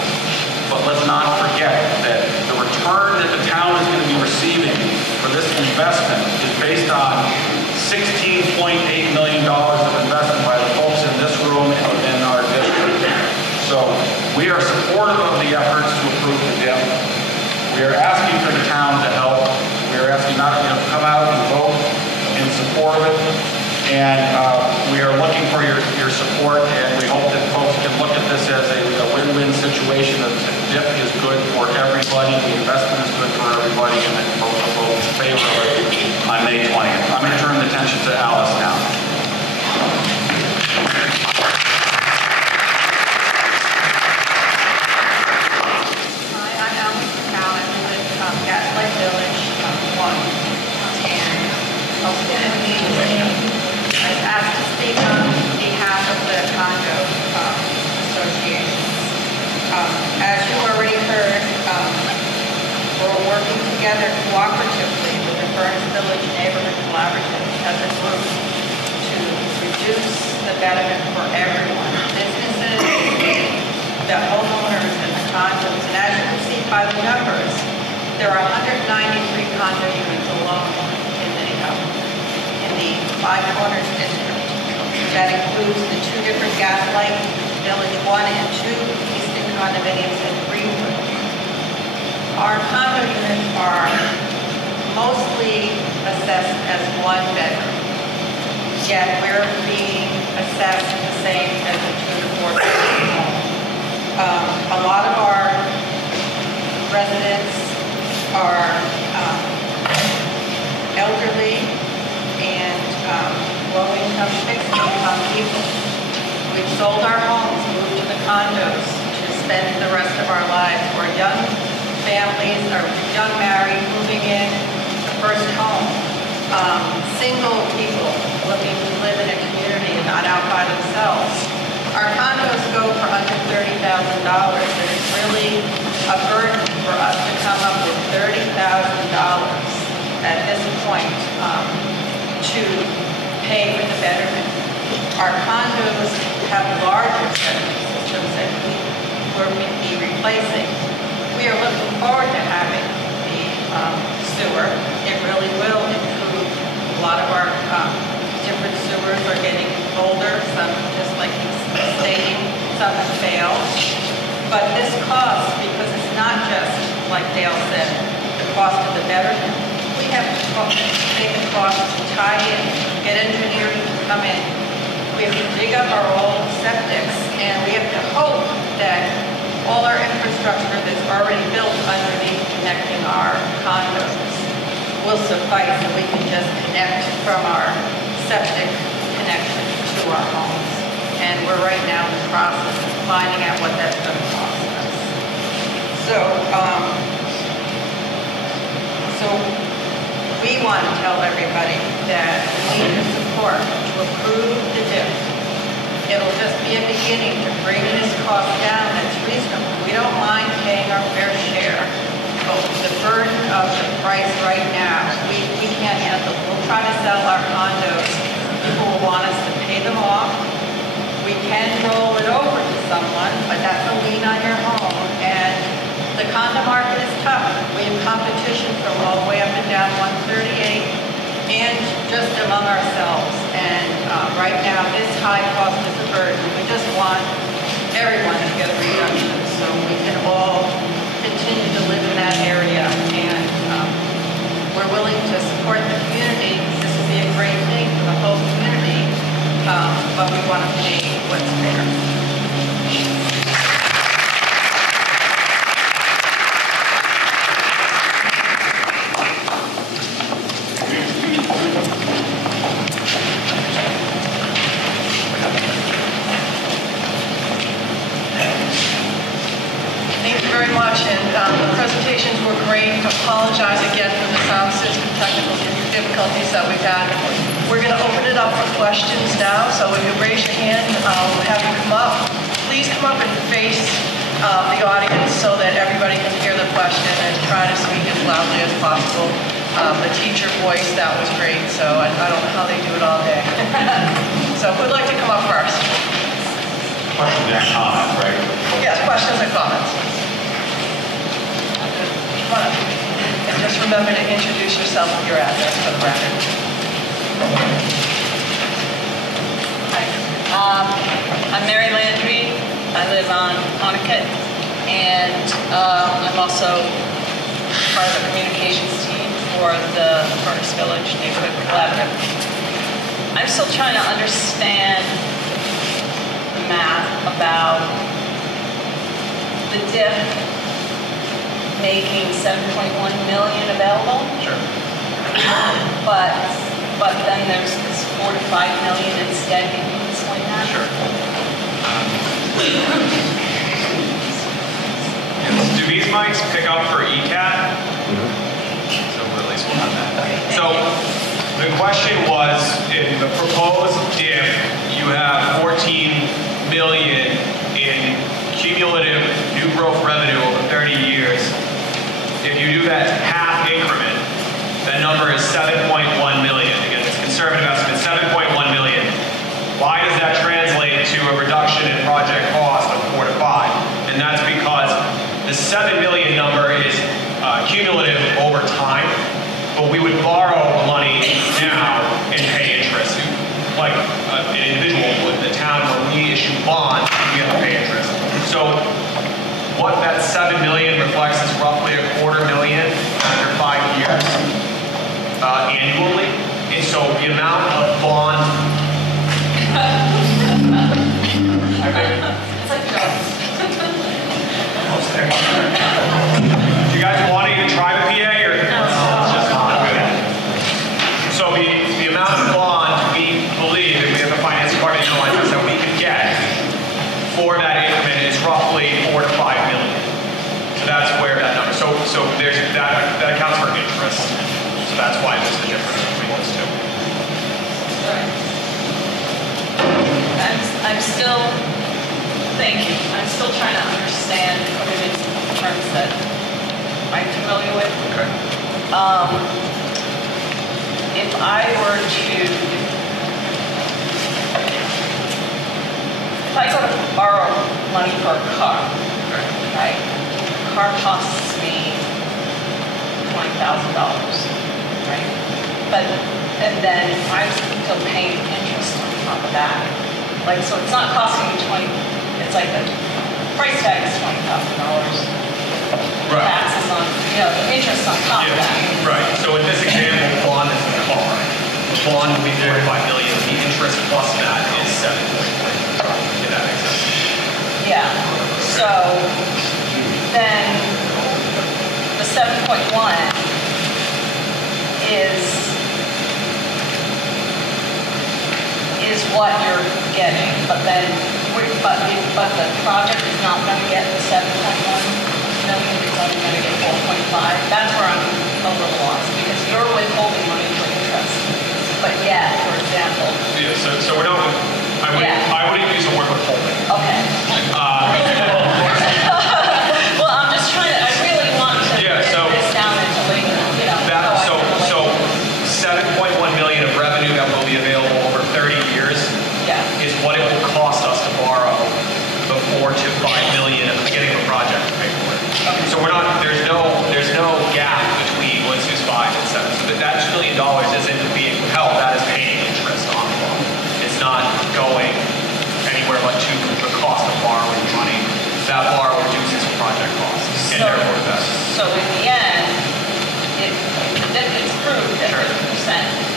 But let's not forget that the return that the town is going to be receiving for this investment is based on $16.8 million of investment by the folks in this room and within our district. So we are supportive of the efforts to approve the DIP. We are asking for the town to help. We are asking not to come out and vote in support of it. And we are looking for your support, and we hope that folks can look at this as a win-win situation. The DIP is good for everybody, the investment is good for everybody, and that both will vote in favor of it on May 20th. I'm going to turn the attention to Alice now. I was asked to speak on behalf of the condo associations. As you already heard, we're working together cooperatively with the Furnace Village Neighborhood Collaborative as a group to reduce the betterment for everyone, businesses, the homeowners, and the condos. And as you can see by the numbers, there are 193 condo units alone in the Five Corners district. That includes the two different Gaslight, Village 1 and 2, Easton condominiums, and Greenwood. Our condo units are mostly assessed as one bedroom, yet we're being assessed the same as a 2 to 4 bedroom home. A lot of our residents are elderly and low-income, fixed-income people. We've sold our homes, moved to the condos to spend the rest of our lives. We're young families, or young married, moving in the first home. Single people looking to live in a community and not out by themselves. Our condos go for under $30,000, and it's really a burden for us to come up with $30,000 at this point to pay for the betterment. Our condos have larger septic systems that we will be replacing. We are looking forward to having the sewer. It really will improve. A lot of our different sewers are getting older, some just like he's stating, some have failed. But this cost, because it's not just, like Dale said, the cost of the betterment, we have to take the cost to tie in we have to dig up our old septics, and we have to hope that all our infrastructure that's already built underneath connecting our condos will suffice, and we can just connect from our septic connection to our homes. And we're right now in the process of finding out what that's going to cost us. So we want to tell everybody that we need the support to approve the DIF. It'll just be a beginning to bring this cost down that's reasonable. We don't mind paying our fair share, but the burden of the price right now, we can't handle. We'll try to sell our condos. People will want us to pay them off. We can roll it over to someone, but that's a lien on your home. And the condo market is tough. We have competition from all the way up and down 138 and just among ourselves. And right now, this high cost is a burden. We just want everyone to get a reduction so we can all continue to live in that area. And we're willing to support the community. This will be a great thing for the whole community, but we want to pay what's fair. Very much, and the presentations were great. Apologize again for the sound system technical difficulties that we've had. We're going to open it up for questions now, so if you raise your hand, I'll have you come up. Please come up and face the audience so that everybody can hear the question, and try to speak as loudly as possible. The teacher voice, that was great, so I don't know how they do it all day. So who'd like to come up first? Questions and comments, right? Yes, questions and comments. And just remember to introduce yourself with your address for the record. Hi. I'm Mary Landry. I live on Onondaga, and I'm also part of the communications team for the Furnace Village Neighborhood Collaborative. I'm still trying to understand the math about the DIF making 7.1 million available. Sure. But then there's this 4 to 5 million instead. Can you explain that? Sure. Do these mics pick up for ECAT? So at least we'll have that. So the question was, in the proposed DIF, you have 14 million in cumulative new growth revenue over 30 years. If you do that half increment, that number is 7.1 million. Again, it's conservative estimate, 7.1 million. Why does that translate to a reduction in project cost of 4 to 5? And that's because the 7 million number is cumulative over time, but we would borrow money now and pay interest. Like an individual would. The town, when we issue bonds, we have to pay interest. So what that 7 million reflects is roughly $250,000 after 5 years annually. And so the amount of bond. It's like drugs. Do you guys want to even try the PA or? It's just not good. So the amount of bond we believe, and we have the finance department analyze this, that we could get for that increment is roughly 4 to 5 million. So that's where that number. So there's that accounts for interest. So that's why there's the difference between those two. I'm still, thank you. I'm still trying to understand what it is in terms that I'm familiar with. Okay. If I were to borrow money for a car, Okay. right? The car costs me $20,000, right? And then I'm still paying interest on top of that. Like, so it's not costing me it's like the price tag is $20,000. Right. Taxes on, the interest on top of that. Right. So in this example, bond is the car. The bond will be 45 million. The interest plus that is 7.1. If that makes sense. Yeah, so then the 7.1 is what you're getting, but then, but the project is not going to get the 7.1 million, it's only going to get 4.5. That's where I'm a little lost, because you're withholding money for interest. But yeah, for example. Yeah, so we're not, I wouldn't use the word withholding. Okay. Well, I'm just trying to, I really want to get this down into legal, you know. So 7.1 million of revenue that will be available over 30 years is what it will cost us to borrow the 4 to 5 million at the beginning of a project to pay for it. So we're not, there's no gap between what's 5 and 7. So that $1 million isn't being withheld, that is paying interest on the loan. It's not going anywhere but to the cost of borrowing money. That borrow reduces project costs, and therefore that's. So in the end, it's proved at 50%.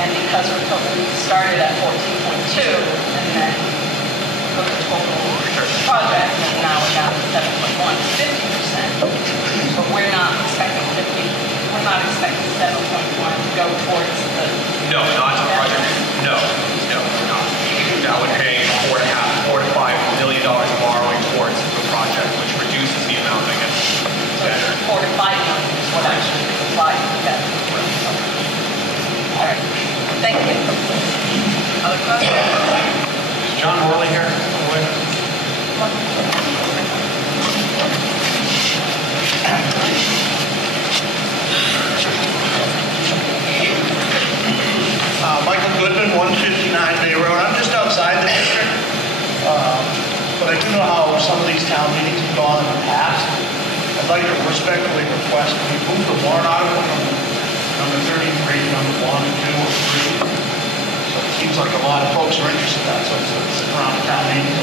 And because we started at 14.2 and then took the total project, and now we're down to 7.1, it's 50%. But we're not expecting 7.1 to go towards the. No, not to the project. No, we're not. That would pay $4 to $5 million of borrowing towards the project, which reduces the amount that gets better. 4 to 5 million is what actually is applied to that. All right. Thank you. Other questions? Is John Worley here? Michael Goodman, 159 Bay Road. I'm just outside the district, but I do know how some of these town meetings have gone in the past. I'd like to respectfully request that we move the warrant article from number 33 to number 1, 2, or 3. So it seems like a lot of folks are interested in that, so it's around the town meeting.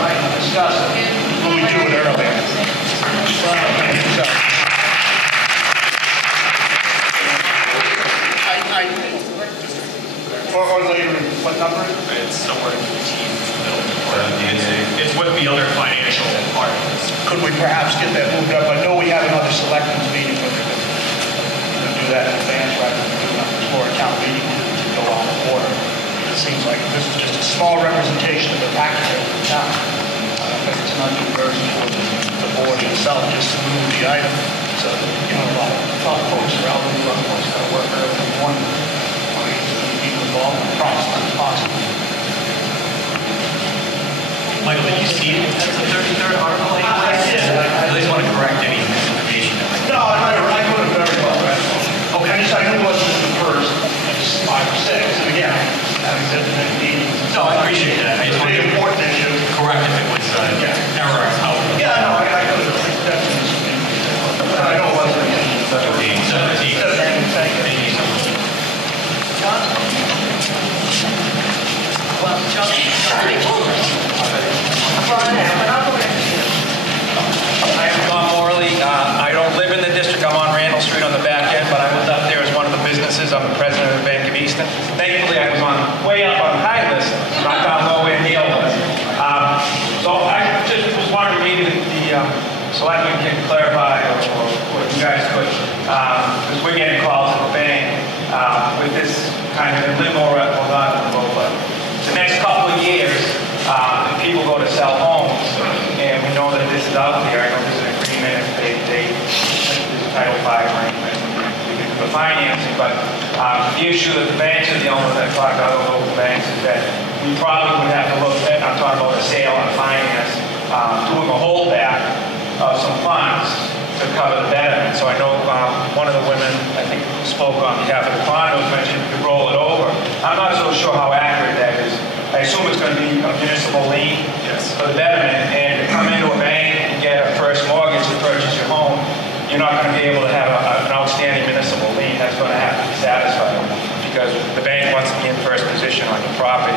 Right, discuss it when we do it earlier. Or later, what number? It's somewhere in 15. It's with the other financial part of this. Could we perhaps get that moved up? I know we have another selectmen's meeting, but we're going to do that in advance rather than doing it before a town meeting to go on the order. It seems like this is just a small representation of the taxpayers of the town. I don't think it's not too burden for the board itself just to move the item. So, you know, a lot of folks are out there, a lot of folks got to work early in the morning. People involved in the process as possible. Michael, did you see it as the 33rd article? I did. I just want to correct any misinformation. No, I put it very well. Okay, I knew it wasn't the first, it's 5 or 6. And again, having said the meetings. No, I appreciate that. I just It's wanted an to important issue. correct if it was error out. Yeah, no, I could have definitely. But I know it wasn't. 17. Thank you so much. Well, John. Hi, I'm Tom Morley. I don't live in the district. I'm on Randall Street on the back end, but I lived up there as one of the businesses. I'm the president of the Bank of Easton. Thankfully, I was way up on the high list, not down low where Neil was. So I just was wondering maybe the selectmen can clarify, or you guys could, because we're getting calls at the bank with this kind of limbo, but the next couple of years, if people go to sell homes, and we know that this is out there, I know there's an agreement, there's a Title V arrangement for financing, but the issue that the banks are dealing with, I've talked to other local banks, is that we probably would have to look at, I'm talking about a sale and finance, doing a holdback of some funds to cover the betterment. So I know one of the women, I think, who spoke on behalf of the condos mentioned you could roll it over. I'm not so sure how accurate that is. I assume it's going to be a municipal lien for the betterment, and to come into a bank and get a first mortgage to purchase your home, you're not going to be able to have an outstanding municipal lien. That's going to have to be satisfied because the bank wants to be in first position on your property.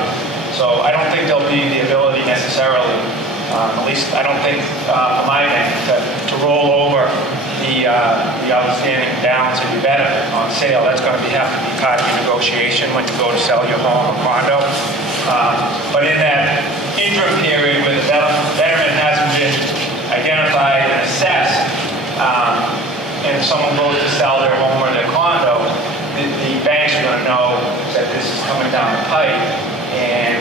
So I don't think there'll be the ability necessarily, at least I don't think for my bank, to roll over the outstanding balance of your betterment on sale. That's going to have to be part of your negotiation when you go to sell your home or condo. But in that interim period where the betterment hasn't been identified and assessed, and if someone goes to sell their home or their condo, the banks are going to know that this is coming down the pipe. And,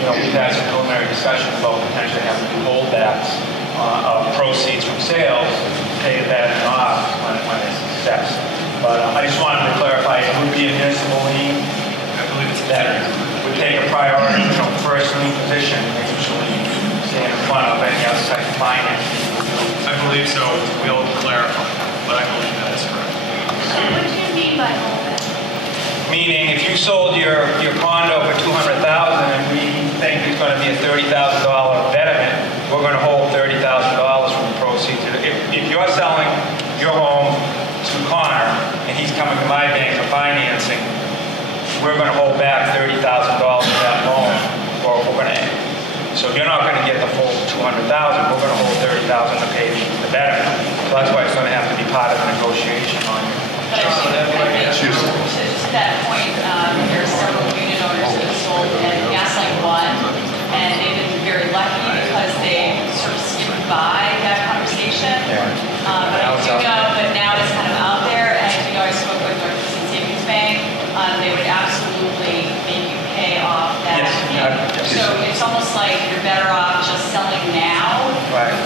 you know, we've had some preliminary discussions about potentially having to do holdbacks of proceeds from sales to pay that off when it's assessed. But I just wanted to clarify, it would be a municipal lien. I believe it's that would take a priority, you know, first lien position, and usually stand in front of any other type of finance. I believe so. We'll clarify, but I believe that is correct. So what do you mean by holdback? Meaning, if you sold your condo for $200,000 and we think it's going to be a $30,000 betterment, we're going to hold $30,000 from the proceeds. If you're selling your home to Connor and he's coming to my bank for financing, we're going to hold back $30,000 of that loan, or we're going to. So you're not going to get the full $200,000. We're going to hold $30,000 to pay the betterment. So that's why it's going to have to be part of the negotiation on it. But I think to that point, there are several unit owners that have sold at Gaslight 1, and they've been very lucky because they sort of skipped by that conversation. But I do know, but now it's kind of out there, and you know, I spoke with North Easton Savings Bank. They would absolutely make you pay off that. Yes. So it's almost like you're better off just selling now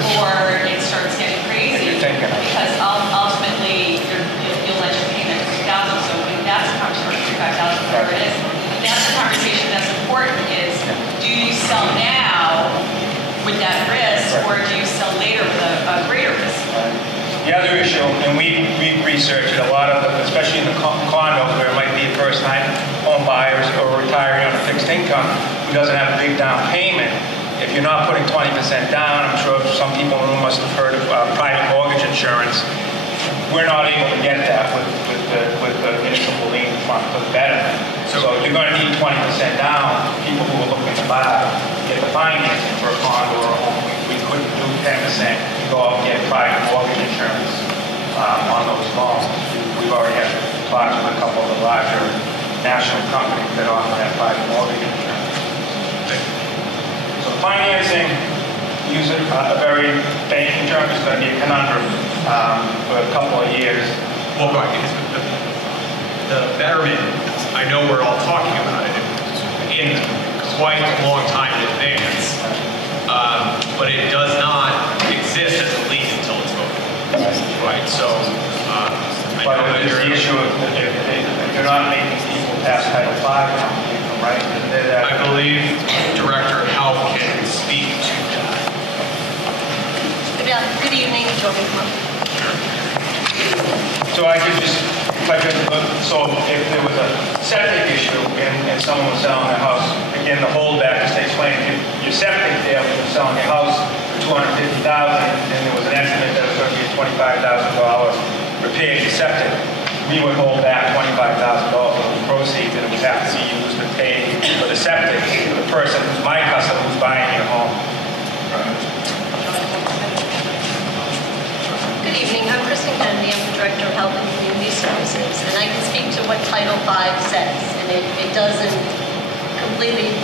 before it starts getting crazy. Because ultimately, you'll let your payment $3,000. So when that's a conversation, $5,000, whatever it is, that's the conversation that's important is, do you sell now with that risk, or do you sell later with a greater risk? The other issue, and we researched it, a lot of them, especially in the condos where it might be first-time home buyers or retiring on a fixed income who doesn't have a big down payment. If you're not putting 20% down, I'm sure some people in the room must have heard of private mortgage insurance. We're not able to get that with the municipal lien fund for the betterment. So you're going to need 20% down. People who are looking to buy, get the financing for a condo or a home, we couldn't do 10%. You go out and get private mortgage insurance on those loans. We've already had talks with a couple of the larger national companies that offer that private mortgage insurance. So financing, use a very banking term, is going to be a conundrum for a couple of years. Well, right, because the betterment, I know we're all talking about it in quite a long time in advance, but it does not exist as a lien until it's voted. Right, so I But know that there's the issue of if you're not making people pass Title V, right? I believe Director of Health can speak to that. Good evening, Joey. So I could just, so if there was a septic issue and someone was selling their house, again, the holdback, just to explain, if your septic there when you're selling your house for $250,000 and there was an estimate that was going to be a $25,000 repair to your septic, we would hold back $25,000 of the proceeds and it would have to be used to pay for the septic for the person who's my customer who's buying your home. Good evening. I'm Kristen Kennedy. I'm the Director of Health and Community Services, and I can speak to what Title V says, and it doesn't completely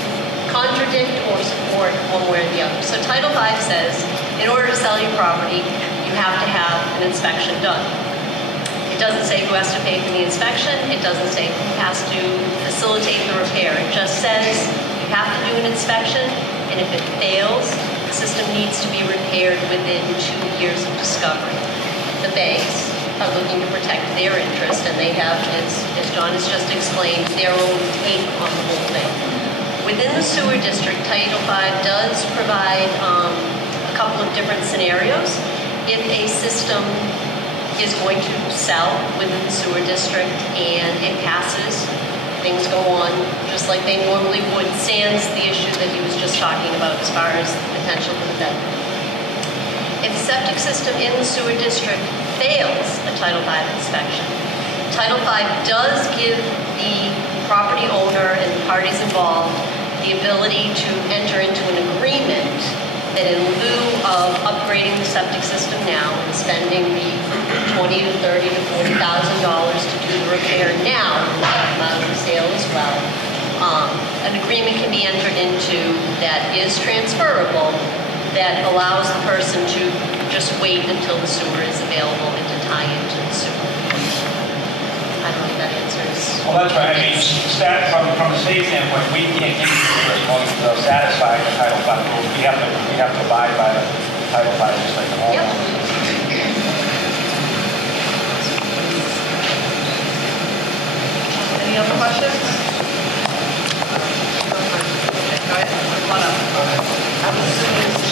contradict or support one way or the other. So Title V says, in order to sell your property, you have to have an inspection done. It doesn't say who has to pay for the inspection. It doesn't say who has to facilitate the repair. It just says you have to do an inspection, and if it fails, the system needs to be repaired within 2 years of discovery. The banks are looking to protect their interest, and they have, as John has just explained, their own take on the whole thing. Within the sewer district, Title V does provide a couple of different scenarios. If a system is going to sell within the sewer district and it passes, things go on just like they normally would, sans the issue that he was just talking about as far as the potential for the betterment. If a septic system in the sewer district fails a Title V inspection, Title V does give the property owner and the parties involved the ability to enter into an agreement that in lieu of upgrading the septic system now and spending the $20,000 to $30,000 to $40,000 to do the repair now, and that amount of the sale as well, an agreement can be entered into that is transferable, that allows the person to just wait until the sewer is available and to tie into the sewer. I don't know if that answers. Well, that's right. I mean, from a state standpoint, we can't give you the as long as they're satisfied with Title V rules. We have to abide by the Title V, just like the Yep. Any other questions? Okay, go ahead, come on up. I'm assuming it's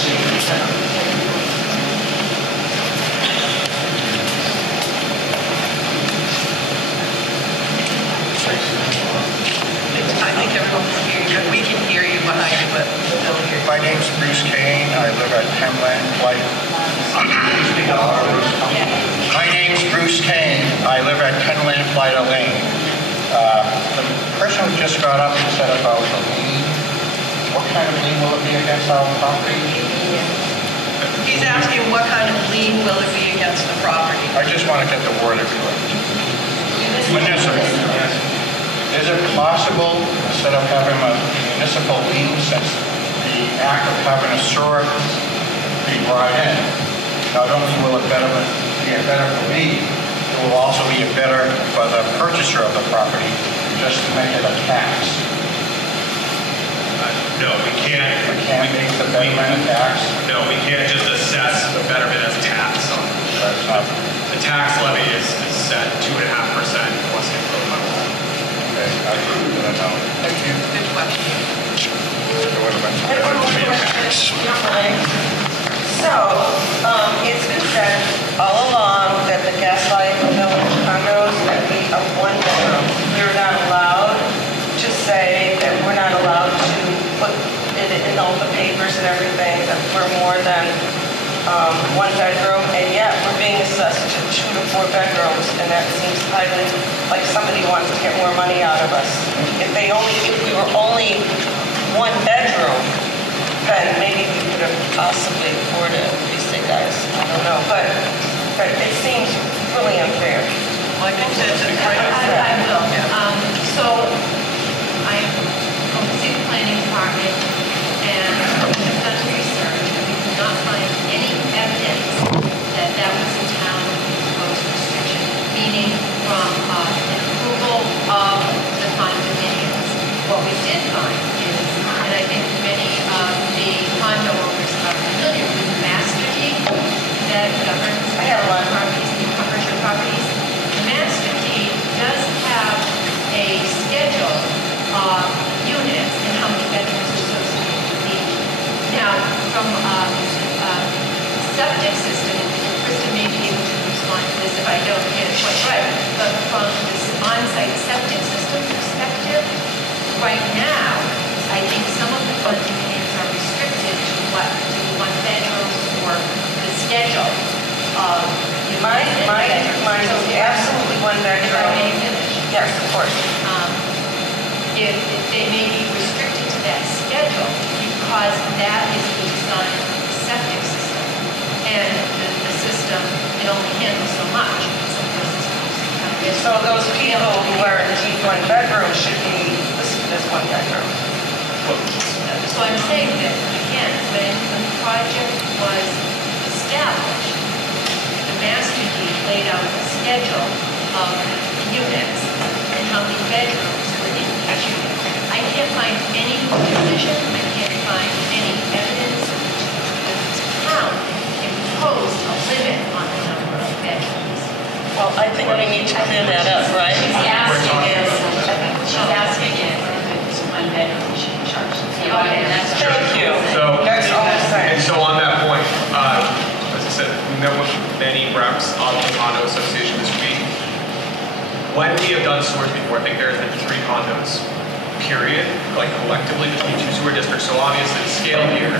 I think everyone can hear you. We can hear you behind you, but they'll hear you. My name's Bruce Kane. I live at 10 Land Flight. My name's Bruce Kane. I live at 10 Land Flight Lane. The person who just got up and said about the lien, what kind of lien will it be against our property? He's asking what kind of lien will it be against the property? I just want to get the word correct. Municipal. Is it possible, instead of having a municipal lien, since the act of having a sewer be brought in, not only will it be better for me, it will also be better for the purchaser of the property, just to make it a tax. No, we can't. We can't make the betterment a tax. No, we can't just assess the betterment as tax. That's not. The tax levy is set 2.5% plus the program. Okay, I don't know. Thank you. Good question. So, it's been said all along that the Gaslight Village condos that be a one bedroom. We're not allowed to say that we're not allowed to put it in all the papers and everything, that we're more than one bedroom, and yet we're being assessed to 2 to 4 bedrooms, and that seems highly like somebody wants to get more money out of us. If we were only 1 bedroom, then maybe we could have possibly afforded it. These guys, I don't know, but it seems really unfair. Well, I think that's a great. I will. So I'm overseeing the planning department, and we've done research, and we could not find any evidence that that was a town imposed restriction, meaning from an approval of the condominiums. What we did find is, and I think many of the condo owners are familiar with the master deed that governs properties, commercial properties. The master deed does have a schedule of units and how many bedrooms are associated with each. Now, from septic system, and Krista may be able to respond to this if I don't get it quite right, but from this on-site septic system perspective, right now, I think some of the condominiums are restricted to what, to 1 bedroom or the schedule of units. Mine is absolutely 1 bedroom. If I may finish. Yes, of course. If they may be restricted to that schedule because that is the design of the septic system. And the system, it only handles so much. Some of those systems So those people who are indeed 1 bedroom should be listed as 1 bedroom. So I'm saying that, again, when the project was established, the master deed laid out a schedule of units and how many bedrooms were in each unit. I can't find any decision, I can't find any evidence that the town imposed a limit on the number of bedrooms. Well, I think we need to clear that up, right? She's asking if it's 1 bedroom, she can charge. Okay, that's true. Thank you. So, That's all I'm saying. and so on that point, as I said, we met with many reps of the condo association this week. When we have done sewers before, I think there's been 3 condos, period, like collectively between 2 sewer districts. So obviously the scale here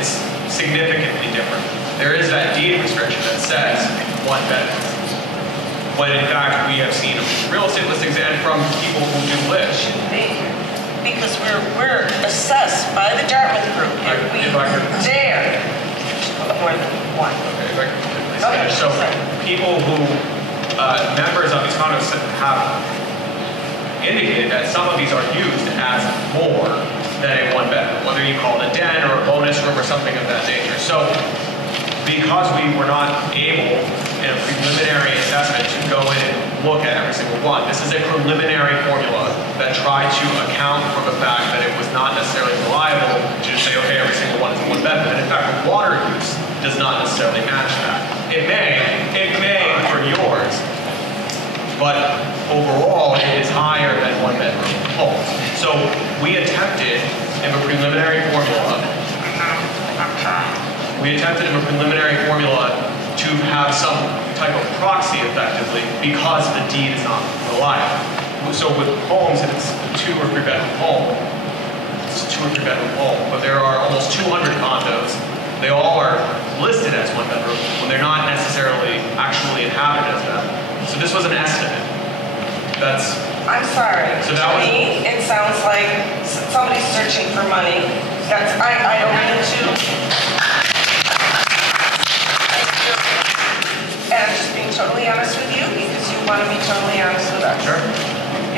is significantly different. There is that deed restriction that says 1 bedroom. When in fact we have seen real estate listings and from people who do live. Because we're assessed by the Dartmouth Group. If we dare put more than 1. Okay, if I could please Okay. finish. So people who, members of these condos have indicated that some of these are used as more than a one bedroom, whether you call it a den or a bonus room or something of that nature. So because we were not able in a preliminary assessment to go in and look at every single one, this is a preliminary formula that tried to account for the fact that it was not necessarily reliable to just say, okay, every single one is a one bedroom. And in fact, the water use does not necessarily match that. It may for yours, but overall it is higher than one bedroom homes. So we attempted in a preliminary formula to have some type of proxy effectively because the deed is not reliable. So with homes, if it's a 2 or 3 bedroom home, it's a 2 or 3 bedroom home, but there are almost 200 condos. They all are listed as one bedroom when they're not necessarily actually inhabited as that. So this was an estimate. I'm sorry. So to me, it sounds like somebody's searching for money. I don't mean to. And I'm just being totally honest with you because you want to be totally honest with us. Sure.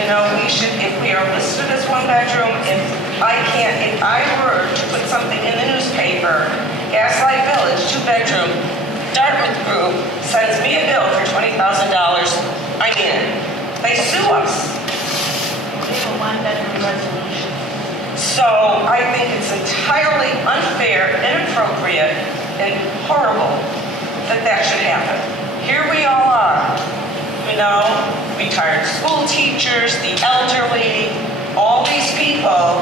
You know, we should, if we are listed as one bedroom, if I were to put something in the newspaper, Gaslight Village, 2 bedroom, Dartmouth Group sends me a bill for $20,000, I'm in. They sue us. We have a one-bedroom resolution. So I think it's entirely unfair, inappropriate, and horrible that should happen. Here we all are, you know, retired school teachers, the elderly, all these people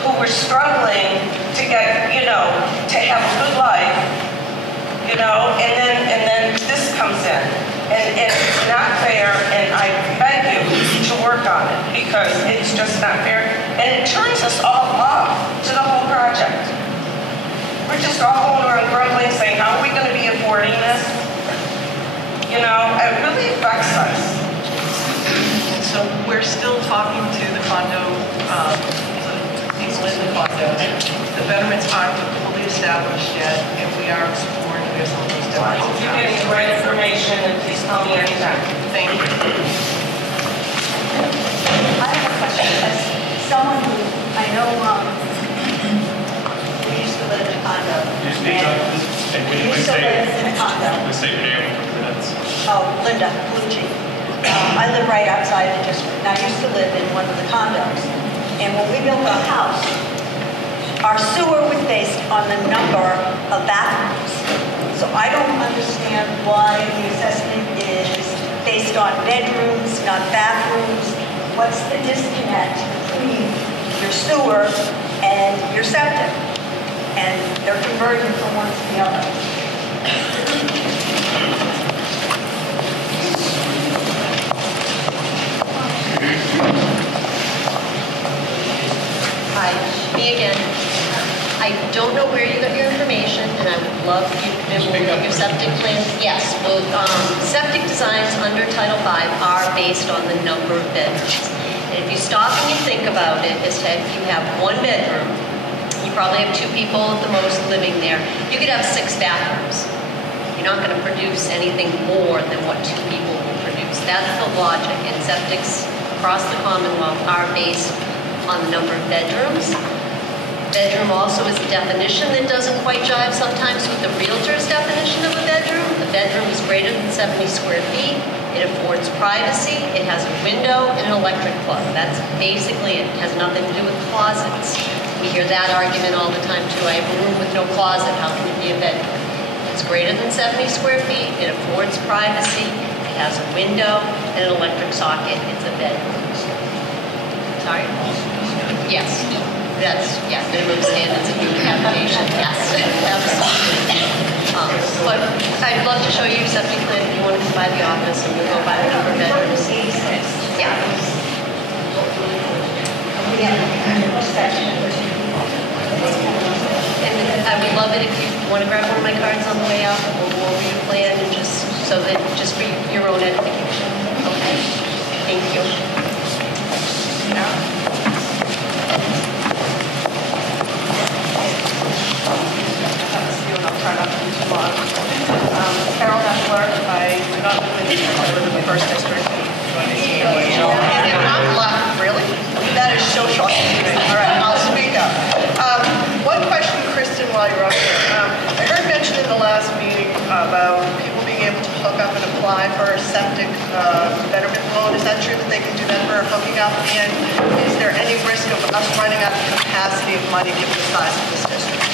who were struggling to get, you know, to have a good life, you know, and then this comes in. And it's not fair, and I beg you to work on it because it's just not fair. And it turns us all off to the whole project. We're just all going around grumbling, saying, how are we going to be affording this? You know, it really affects us. So we're still talking to the condo, people in the condos. The betterments aren't fully established yet, and we are exploring where some of those I hope you're getting the right information, and please call me anytime. Thank you. I have a question. As someone who, I know, we used to live in a condo. You speak up, and we We used to live in a condo. the state name for minutes. Oh, Linda Lucci. I live right outside the district, and I used to live in one of the condos. And when we built our house, our sewer was based on the number of bathrooms. So I don't understand why the assessment is based on bedrooms, not bathrooms. What's the disconnect between your sewer and your septic? And they're converting from one to the other. Hi, me again. I don't know where you got your information, and I would love you to look at your septic plans. Yes, well, septic designs under Title V are based on the number of bedrooms. And if you stop and you think about it, as to if you have 1 bedroom, you probably have 2 people at the most living there. You could have 6 bathrooms. You're not going to produce anything more than what 2 people will produce. That's the logic, and septics across the Commonwealth are based on the number of bedrooms. Bedroom also is a definition that doesn't quite jive sometimes with the realtor's definition of a bedroom. The bedroom is greater than 70 square feet. It affords privacy. It has a window and an electric plug. That's basically it. It has nothing to do with closets. We hear that argument all the time too. I have a room with no closet. How can it be a bedroom? It's greater than 70 square feet. It affords privacy. It has a window and an electric socket. It's a bedroom. Sorry? Yes. That's, yeah, minimum standards of unit habitation, yes, absolutely. But I'd love to show you your septic plan if you want to come by the office and we'll go by the number of bedrooms. Yeah. And I would love it if you want to grab one of my cards on the way out, we'll go over your plan and just, so that, just for your own edification. Okay, thank you. Yeah. Carol Heffler, I do not live in the district, I live in the first district. And they're not left betterment loan. Is that true that they can do that for hooking up? And is there any risk of us running out of capacity of money given the size of this district?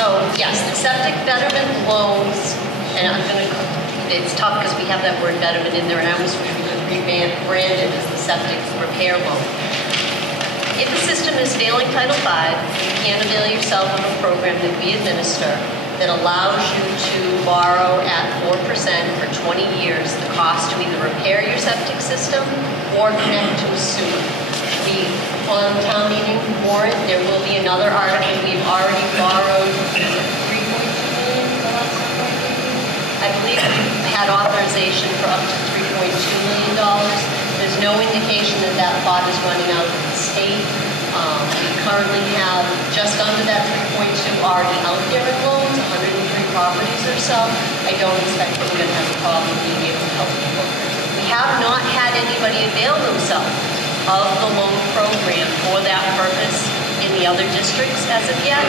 So, yes, the septic betterment loans, and it's tough because we have that word betterment in there, and I almost wish we could rebrand it as the septic repair loan. If the system is failing Title V, you can avail yourself of a program that we administer that allows you to borrow at 4% for 20 years the cost to either repair your septic system or connect to a sewer. On town meeting warrant, there will be another article. We've already borrowed 3.2 million the last time I think. I believe we had authorization for up to $3.2 million. There's no indication that that pot is running out of the state. We currently have just under that 3.2 already out there in loans, 103 properties or so. I don't expect that we're going to have a problem being able to help people. We have not had anybody avail themselves of the loan program for that purpose in the other districts as of yet.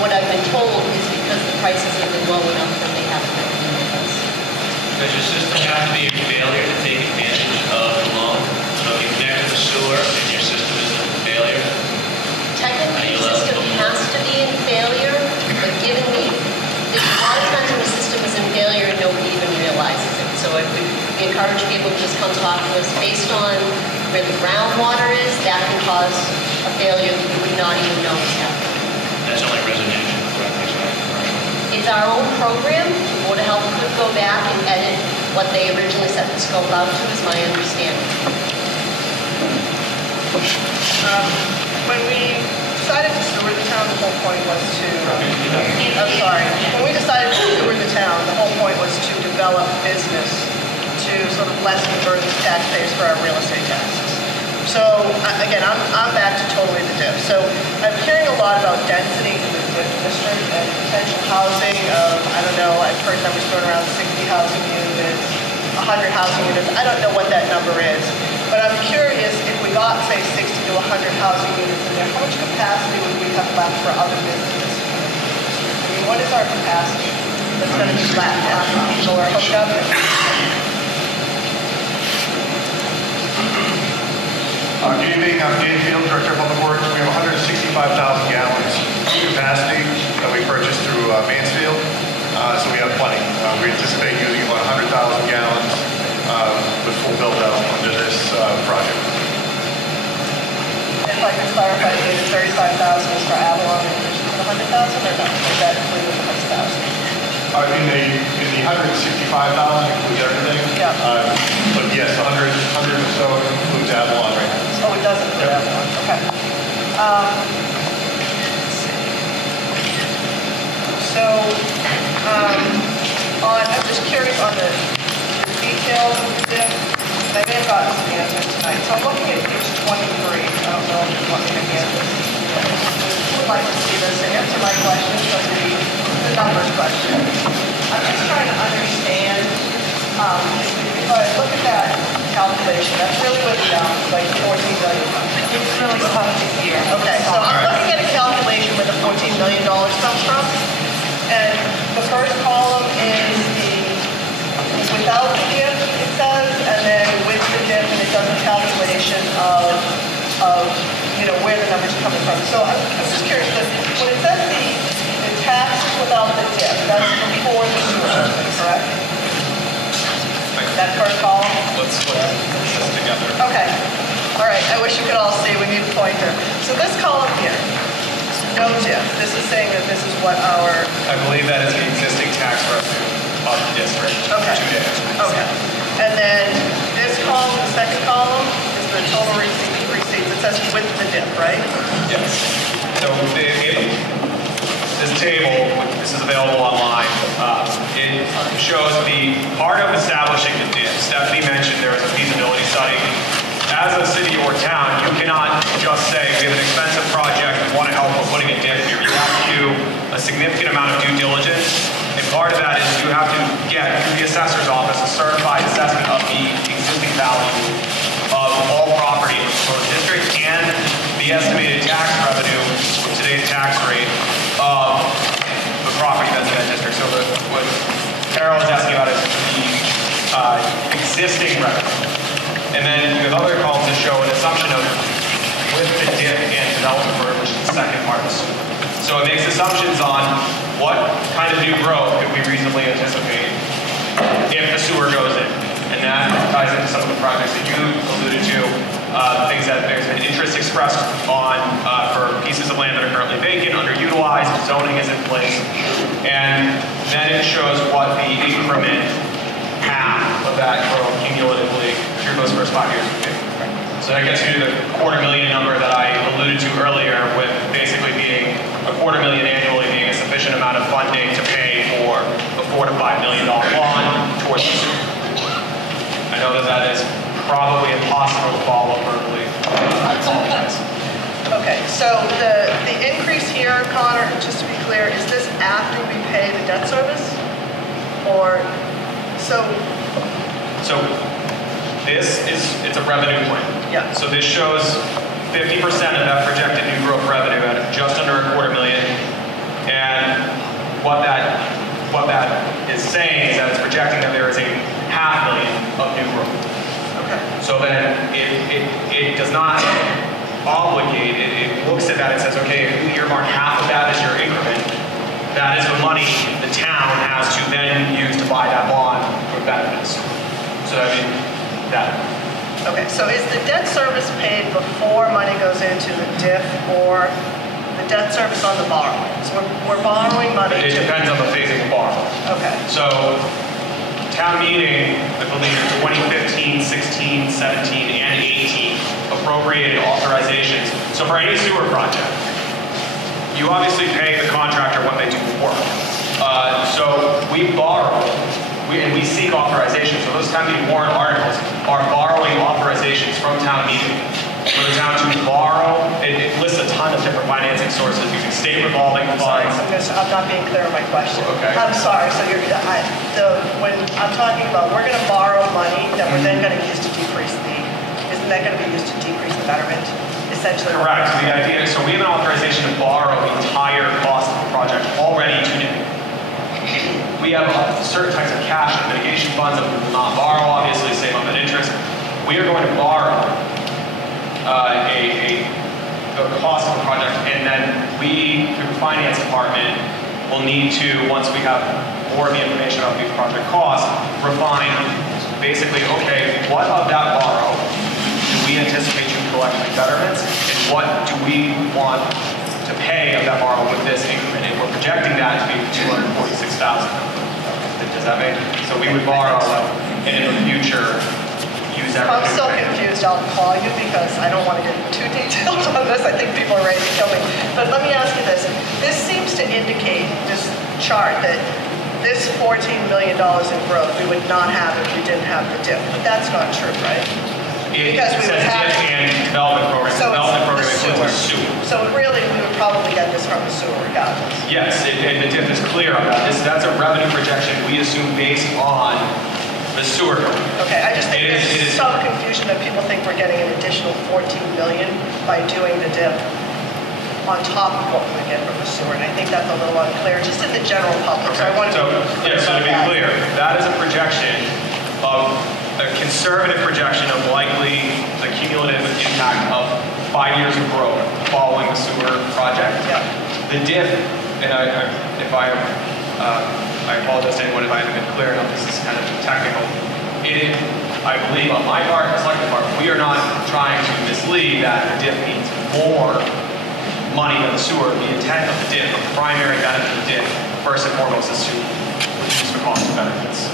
What I've been told is because the prices have been low enough that they haven't been doing this. Does your system have to be a failure to take advantage of the loan? So if you connect to the sewer and your system is a failure? Technically, the system has to be in failure, but given there's a lot of times when the system is in failure and nobody even realizes it. So if we encourage people to just come talk to us based on where the groundwater is, that can cause a failure that you would not even know is happening. That's only residential, correct? It's our own program. The Board of Health could go back and edit what they originally set the scope out to, is my understanding. When we decided to sewer the town, the whole point was to, when we decided to sewer the town, the whole point was to develop business to sort of lessen the burden to taxpayers for our real estate taxes. So again, I'm back to totally the DIF. So I'm hearing a lot about density in the DIF district and potential housing. I don't know, I've heard numbers thrown around 60 housing units, 100 housing units. I don't know what that number is. But I'm curious, if we got, say, 60 to 100 housing units in there, how much capacity would we have left for other businesses? I mean, what is our capacity that's going to be left after people are hooked up? Good evening, I'm Dave Field, Director of Public Works. We have 165,000 gallons capacity that we purchased through Mansfield, so we have plenty. We anticipate using about 100,000 gallons with full build out under this project. If I could clarify, the 35,000 is for Avalon in addition to the 100,000, or no? Is that included with the 100,000? In the 165,000 includes everything. Yeah. But yes, 100 or so includes Avalon right now. Oh, it does include Avalon. Okay. So, I'm just curious on the details of the DIF, and I may have gotten some answers tonight. So I'm looking at page 23. I don't know if you want me to hand this. Who would like to see this to answer my question, so the numbers question. I'm just trying to understand, if I look at that calculation, that's really what the like 14 million. It's really tough to hear. Okay, so I'm looking at a calculation where the $14 million comes from, and the first column is the without the DIF, it says, and then with the DIF, and it does a calculation of where the numbers are coming from. So I'm just curious, when it says the taxes without the DIF, that's before the sewer system, correct? That first column? Let's put this together. Okay. All right. I wish you could all see. We need a pointer. So this column here, no DIF. This is saying that this is what our... I believe that is the existing tax revenue of the district. Okay. Okay. And then this column, the second column, is the total receipts. It says with the DIF, right? Yes. So this table, this is available online, it shows the part of establishing the DIF. Stephanie mentioned there is a feasibility study. As a city or town, you cannot just say we have an expensive project, we want to help with putting a DIF here. You have to do a significant amount of due diligence, and part of that is you have to get through the assessor's office a certified assessment of the existing value of all property in the proposed district and the estimated tax revenue with today's tax rate of the property that's in that district. So what existing revenue. And then you have other columns that show an assumption of with the dip and development burden, which is the second part of the sewer. So it makes assumptions on what kind of new growth could we reasonably anticipate if the sewer goes in. And that ties into some of the projects that you alluded to, things that there's been interest expressed on for pieces of land that are currently vacant, underutilized, zoning is in place. And then it shows what the increment half of that growth cumulatively through those first 5 years would be. So that gets you to the $250,000 number that I alluded to earlier, with basically being $250,000 annually being a sufficient amount of funding to pay for a $4 to $5 million bond towards the sewer. I know that that is probably impossible to follow verbally. I apologize. Okay, so the increase here, Connor, just to be clear, is this after we pay the debt service? Or, so this is, it's a revenue plan. Yeah. So this shows 50% of that projected new growth revenue at just under $250,000. And what that is saying is that it's projecting that there is a $500,000 of new growth. Okay. So then it does not obligate, it looks at that and says, okay, if you earmark half of that as your increment, that is the money the town has to then use to buy that bond for benefits. So I mean, that. Okay, so is the debt service paid before money goes into the DIF or the debt service on the borrowing? So we're borrowing money. It depends on the phasing of borrowing. Okay. So town meeting, I believe in 2015, 16, 17, and 18 appropriated authorizations. So for any sewer project, you obviously pay the contractor what they do for work. So we borrow, and we seek authorization. So those town meeting warrant articles are borrowing authorizations from town meeting for the town to borrow. It lists a ton of different financing sources using state revolving funds. I'm not being clear on my question. Okay. I'm sorry. So when I'm talking about we're going to borrow money that we're then going to use to decrease isn't that going to be used to decrease the betterment? Essentially. Correct. The idea is, so we have an authorization to borrow the entire cost of the project already today. We have certain types of cash and mitigation funds that we will not borrow, obviously, save on that interest. We are going to borrow the cost of the project, and then we, through the finance department, will need to, once we have more of the information about these project costs, refine basically, okay, what of that borrow do we anticipate to collect in betterments, and what do we want to pay of that borrow with this increment? And we're projecting that to be $246,000. Does that make sense? So we would borrow, and in the future, use everything. I'm still confused. I'll call you because I don't want to get too detailed on this. I think people are ready to kill me. But let me ask you this. This seems to indicate, this chart, that this $14 million in growth we would not have if we didn't have the DIP. But that's not true, right? Because we would have DIP and development program. So development program the includes the sewer. So really, we would probably get this from the sewer regardless. Yes, and the DIP is clear on that. That's a revenue projection we assume based on the sewer. Okay, I just think there's some confusion that people think we're getting an additional $14 million by doing the DIP on top of what we get from the sewer, and I think that's a little unclear, just in the general public. Okay. So I want to be clear. So to be clear, that is a projection of a conservative projection of likely the cumulative impact of 5 years of growth following the sewer project. Yeah. The DIP, and I apologize to anyone if I haven't been clear enough, this is kind of technical. I believe on my part, the selectmen part, we are not trying to mislead that the DIP means more money than the sewer. The intent of the DIP, the primary benefit of the DIP, first and foremost is to reduce the cost of benefits.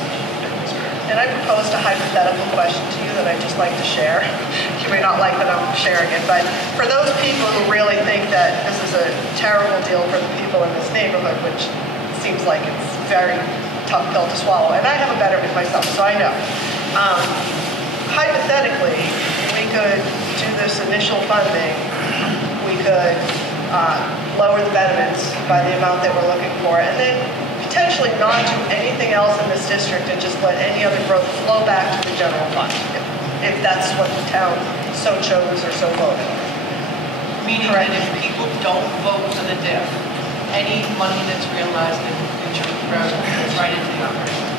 And I proposed a hypothetical question to you that I'd just like to share. You may not like that I'm sharing it, but for those people who really think that this is a terrible deal for the people in this neighborhood, which seems like it's very tough pill to swallow, and I have a betterment myself, so I know. Hypothetically, we could do this initial funding, we could lower the betterments by the amount that we're looking for, and then potentially not do anything else in this district and just let any other growth flow back to the general fund, if that's what the town so chose or so voted. Meaning that if people don't vote for the DIF, any money that's realized in future revenue goes right into the operating.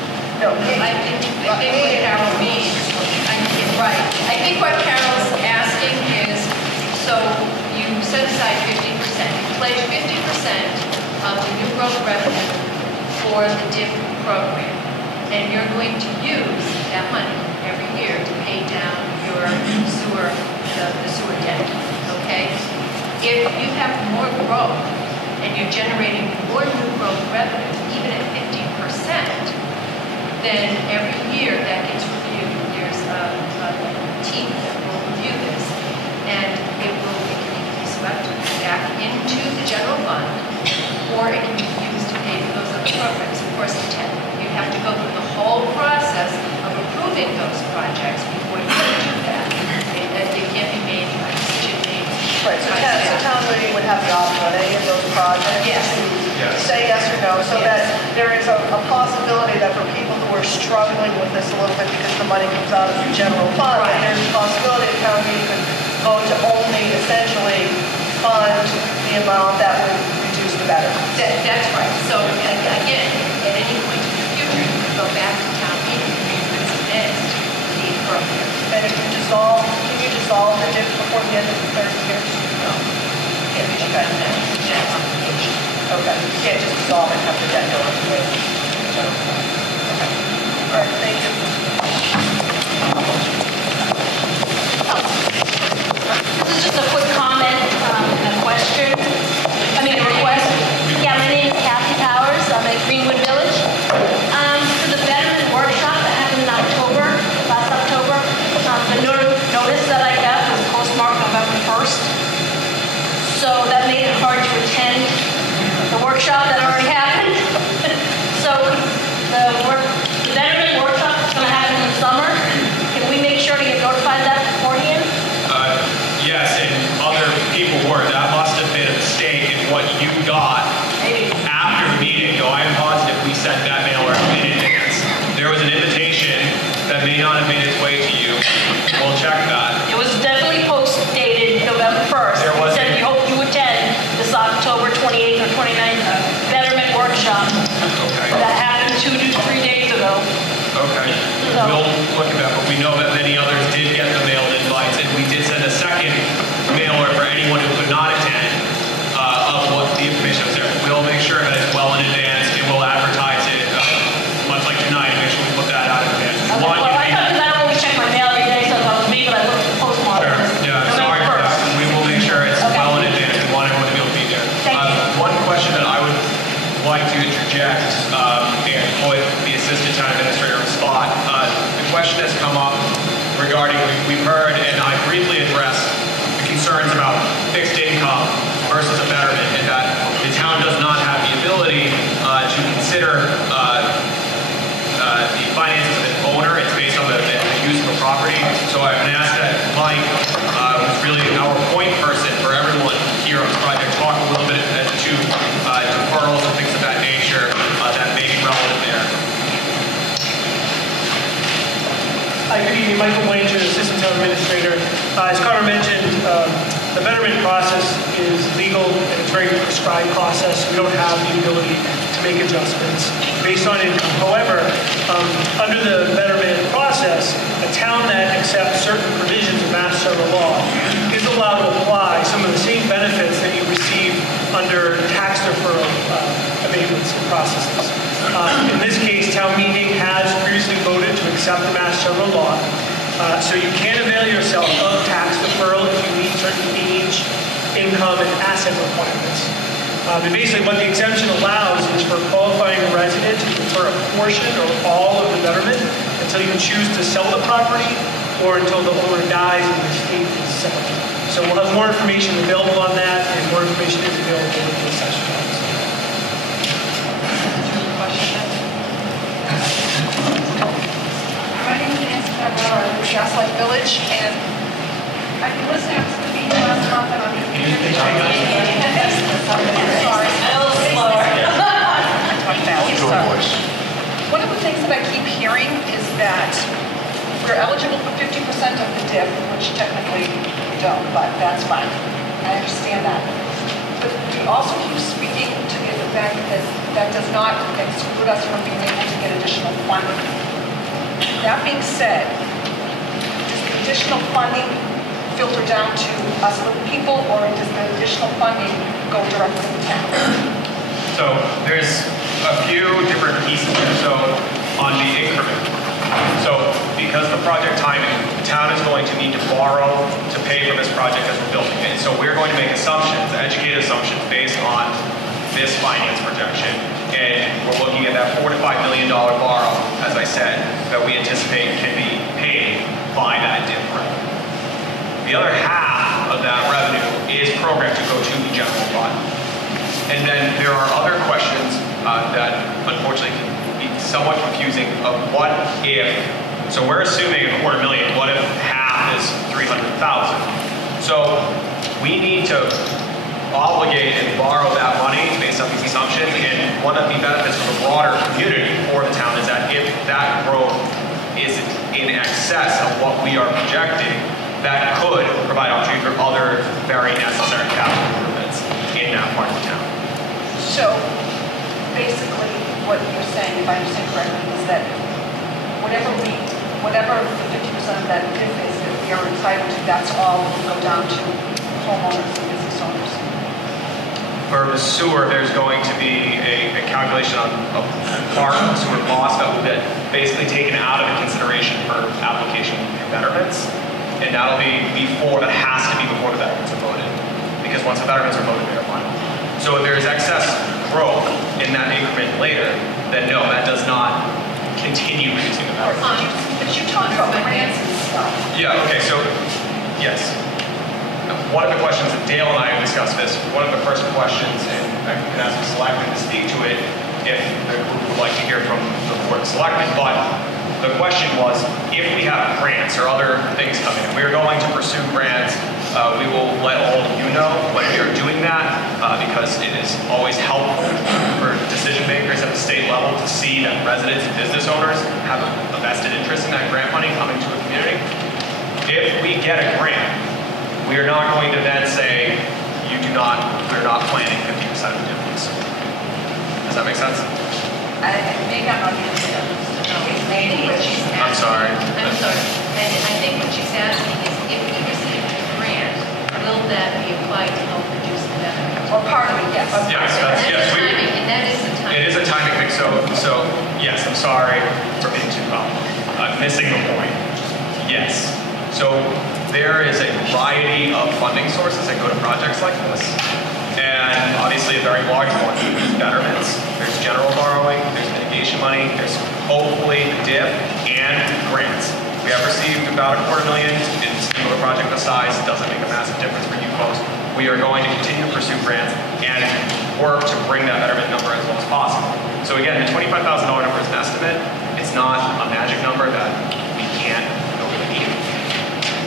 No, I think what Carol means, right. I think what Carol's asking is, so you set aside 50%, you pledge 50% of the new growth revenue for the DIP program, and you're going to use that money every year to pay down your sewer, the sewer debt, okay? If you have more growth and you're generating more new growth revenue, even at 50%, then every year that gets reviewed. There's a team that will review this, and it can be swept back into the general fund, or it can be used to pay for those other programs. Of course, you have to go through the whole process of approving those projects before you can do that. It can't be made by decision made. Right, so town meeting would have the option on any of those projects? Yes. To say yes or no, so that there is a possibility that for people who are struggling with this a little bit because the money comes out of the general fund, that there's a possibility that town meeting could vote to only essentially fund the amount that would reduce the betterment. That's right. So again, at any point in the future, you can go back to town meeting and recommend the program. And if you can you dissolve the DIP before the end of the third year? No. Yeah, but you got that general obligation. Okay, you can't just dissolve and have the debt go into the general fund. Okay. All right, thank you. This is just a quick comment and a question. I mean, a request. Yeah, my name is Kathy Powers. I'm at Greenwood Village. For the Betterment Workshop that happened in last October, the notice that I got was postmarked November 1st. So that made it hard to attend the workshop that already happened. So the Betterment Workshop is going to happen in the summer. Can we make sure to get notified of that beforehand? Yes, and other people were. That must have been a mistake in what you got after the meeting. So I'm positive we sent that mailer in advance. There was an invitation that may not have made its way to you. We'll check that. It was definitely dated November 1st. There was. It said we hope you attend this October 28th or 29th Betterment Workshop. Okay. That happened 2 to 3 days ago. Okay. So- We'll look at that, but we know that many others did get the mailed invites, and we did send a second mailer for anyone who could not attend of what the information was there. We'll make sure that it's well in advance, and we'll advertise it much like tonight, make sure we put that out in advance. Okay, well, I don't always check my mail every day, so if I was me, but I looked at the postmark. Sure. Yeah, sorry for that. We will make sure it's well in advance. We want everyone to be able to be there. Thank you. One question that I would like to interject and put the assistant town administrator on the spot. The question has come up regarding, we've heard, and I briefly addressed the concerns about fixed income versus a betterment, and that the town does not have the ability to consider the finances of an owner. It's based on the use of a property. So I'm going to ask that Mike, who's really our point person for everyone here on this project, talk a little bit as to deferrals and things of that nature that may be relevant there. Hi, good evening. Michael Blanchard, Assistant Town Administrator. As Connor mentioned, the betterment process is legal and it's a very prescribed process. We don't have the ability to make adjustments based on income. However, under the betterment process, a town that accepts certain provisions of Mass General Law is allowed to apply some of the same benefits that you receive under tax deferral abatements and processes. In this case, town meeting has previously voted to accept the Mass General Law. So you can avail yourself of tax deferral if you meet certain age, income, and asset requirements. And basically what the exemption allows is for qualifying resident to defer a portion or all of the betterment until you choose to sell the property or until the owner dies and the estate is settled. So we'll have more information available on that, and more information is available in the session notes. My name is Nancy Favreau. I live in Gaslight Village, and I've been listening to the meeting last month, and I'm sorry. A little slower. One of the things that I keep hearing is that we're eligible for 50% of the DIP, which technically we don't, but that's fine. I understand that. But we also keep speaking to the then that does not exclude us from being able to get additional funding. That being said, does the additional funding filter down to us little people, or does the additional funding go directly to the town? So there's a few different pieces there. So on the increment, so because of the project timing, the town is going to need to borrow to pay for this project as we're building it. So we're going to make assumptions, educated assumptions based on this finance projection. And we're looking at that $4 to $5 million borrow, as I said, that we anticipate can be paid by that DIF revenue. The other half of that revenue is programmed to go to the general fund. And then there are other questions that unfortunately can be somewhat confusing of what if, so we're assuming $250,000, what if half is $300,000? So we need to obligate and borrow that money based on these assumptions, and one of the benefits for the broader community for the town is that if that growth is in excess of what we are projecting, that could provide opportunity for other very necessary capital improvements in that part of the town. So basically what you're saying, if I understand correctly, is that whatever the 50% of that DIF is that we are entitled to, that's all will go down to homeowners and business owners. For the sewer, there's going to be a calculation on a part of sewer cost that will get basically taken out of the consideration for application for betterments. And that'll be before, that has to be before the betterments are voted. Because once the betterments are voted, they're final. So if there's excess growth in that increment later, then no, that does not continue reducing the betterments. But you talked about grants and stuff. Yeah, okay, so, yes. One of the questions, and Dale and I have discussed this, one of the first questions, and I can ask the Selectmen to speak to it if the group would like to hear from the Board of Selectmen, but the question was, if we have grants or other things coming, we are going to pursue grants, we will let all of you know when we are doing that, because it is always helpful for decision makers at the state level to see that residents and business owners have a vested interest in that grant money coming to a community. If we get a grant, we are not going to then say, we're not planning 50% of the difference. Does that make sense? Maybe I'm not being clear. Maybe what she's asking. I'm sorry. I'm sorry. And I think what she's asking is, if we receive a grant, will that be applied to help reduce the deficit? Or part of it, yes. Yes, yes. And that is the timing. It is a timing thing, so yes, I'm sorry for being too complicated. I'm missing the point. Yes. So there is a variety of funding sources that go to projects like this. And obviously a very large one is betterments. There's general borrowing, there's mitigation money, there's hopefully the DIF and grants. We have received about $250,000 in a project this size. It doesn't make a massive difference for you folks. We are going to continue to pursue grants and work to bring that betterment number as low as possible. So again, the $25,000 number is an estimate. It's not a magic number that we can't go to meet.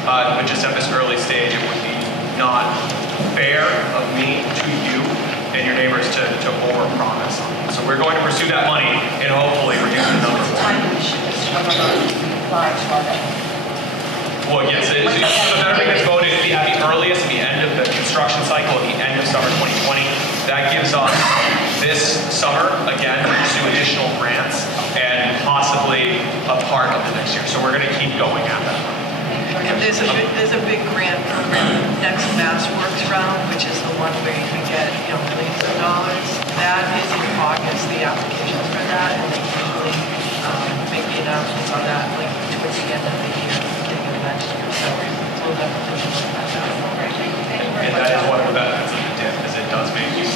But just at this early stage, it would be not fair of me to you and your neighbors to over-promise on it. So we're going to pursue that money and hopefully reduce the number. Well, yes, the betterment gets voted at the earliest, at the end of the construction cycle, at the end of summer 2020. That gives us this summer, again, to pursue additional grants and possibly a part of the next year. So we're going to keep going at that. And there's a big grant program, next Mass Works round, which is the one where you can get millions of dollars. That is in August, the applications for that, and they usually make the announcements on that like towards the end of the year, beginning of next year. So we'll definitely look at that. And that is one of the benefits of the DIF, is it does make you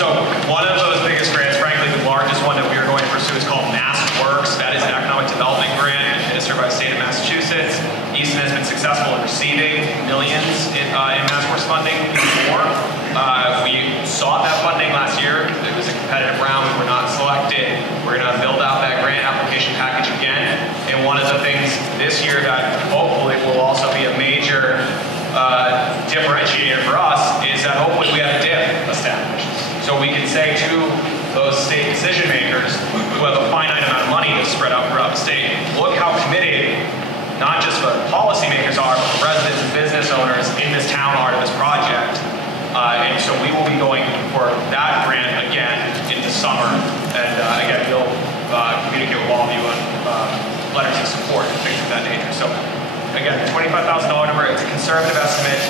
So one of those biggest grants, frankly, the largest one that we are going to pursue is called Mass Works. That is an economic development grant administered by the state of Massachusetts. Easton has been successful in receiving millions in Mass Works funding before. We sought that funding last year. It was a competitive round. We were not selected. We're going to build out that grant application package again. And one of the things this year that hopefully will also be a major differentiator for us is that hopefully we have a DIF established. So we can say to those state decision makers who have a finite amount of money to spread out throughout the state, look how committed not just the policymakers are, but the residents and business owners in this town are to this project. And so we will be going for that grant again in the summer. And again, we'll communicate with all of you on letters of support and things of that nature. So again, the $25,000 number, it's a conservative estimate.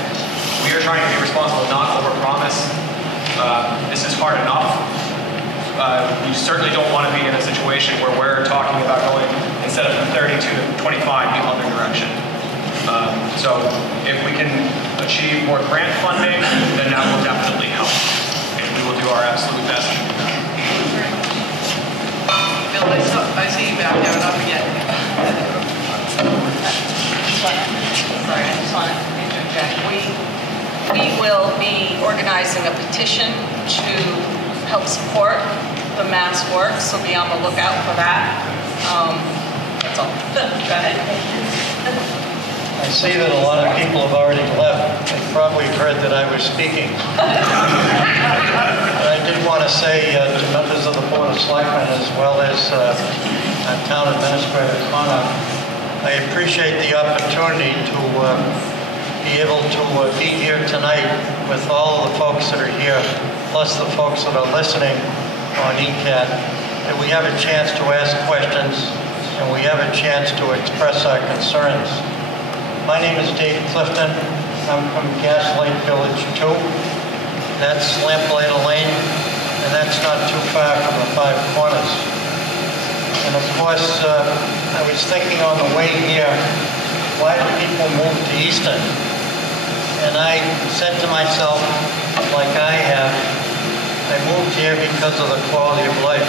We are trying to be responsible, not overpromise. This is hard enough. We certainly don't want to be in a situation where we're talking about going, instead of 32 to 25, the other direction. So if we can achieve more grant funding, then that will definitely help. And we will do our absolute best to do that. Bill, I see you back there, and I forget. Sorry, I just want to interject. We will be organizing a petition to help support the Mass Work, so be on the lookout for that. That's all. Go ahead. I see that a lot of people have already left. They probably heard that I was speaking. I did want to say to members of the Board of Selectmen, as well as Town Administrator Connor, I appreciate the opportunity to be able to be here tonight with all of the folks that are here, plus the folks that are listening on ECAT, that we have a chance to ask questions and we have a chance to express our concerns. My name is Dave Clifton. I'm from Gaslight Village 2. That's Lamplighter Lane, and that's not too far from the Five Corners. And of course, I was thinking on the way here, why do people move to Easton? And I said to myself, like I have, I moved here because of the quality of life.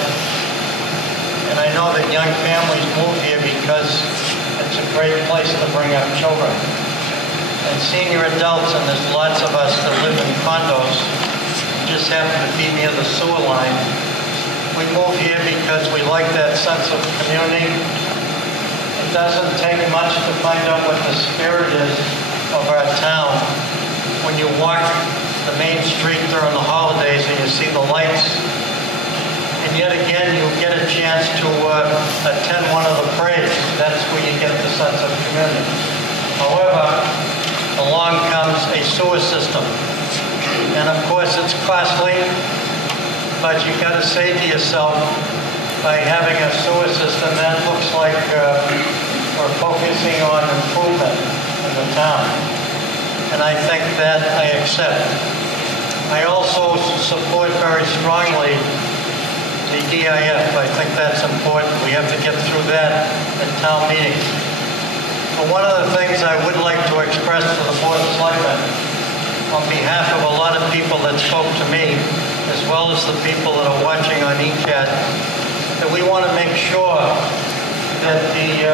And I know that young families move here because it's a great place to bring up children. And senior adults, and there's lots of us that live in condos, just happen to be near the sewer line. We move here because we like that sense of community. It doesn't take much to find out what the spirit is of our town. When you walk the main street during the holidays and you see the lights, and yet again you get a chance to attend one of the parades. That's where you get the sense of community. However, along comes a sewer system. And of course it's costly, but you got to say to yourself, by having a sewer system, that looks like we're focusing on improvement in the town. And I think that I accept. I also support very strongly the DIF. I think that's important. We have to get through that at town meetings. But one of the things I would like to express to the Board of Selectmen, on behalf of a lot of people that spoke to me, as well as the people that are watching on ECAT, that we want to make sure that the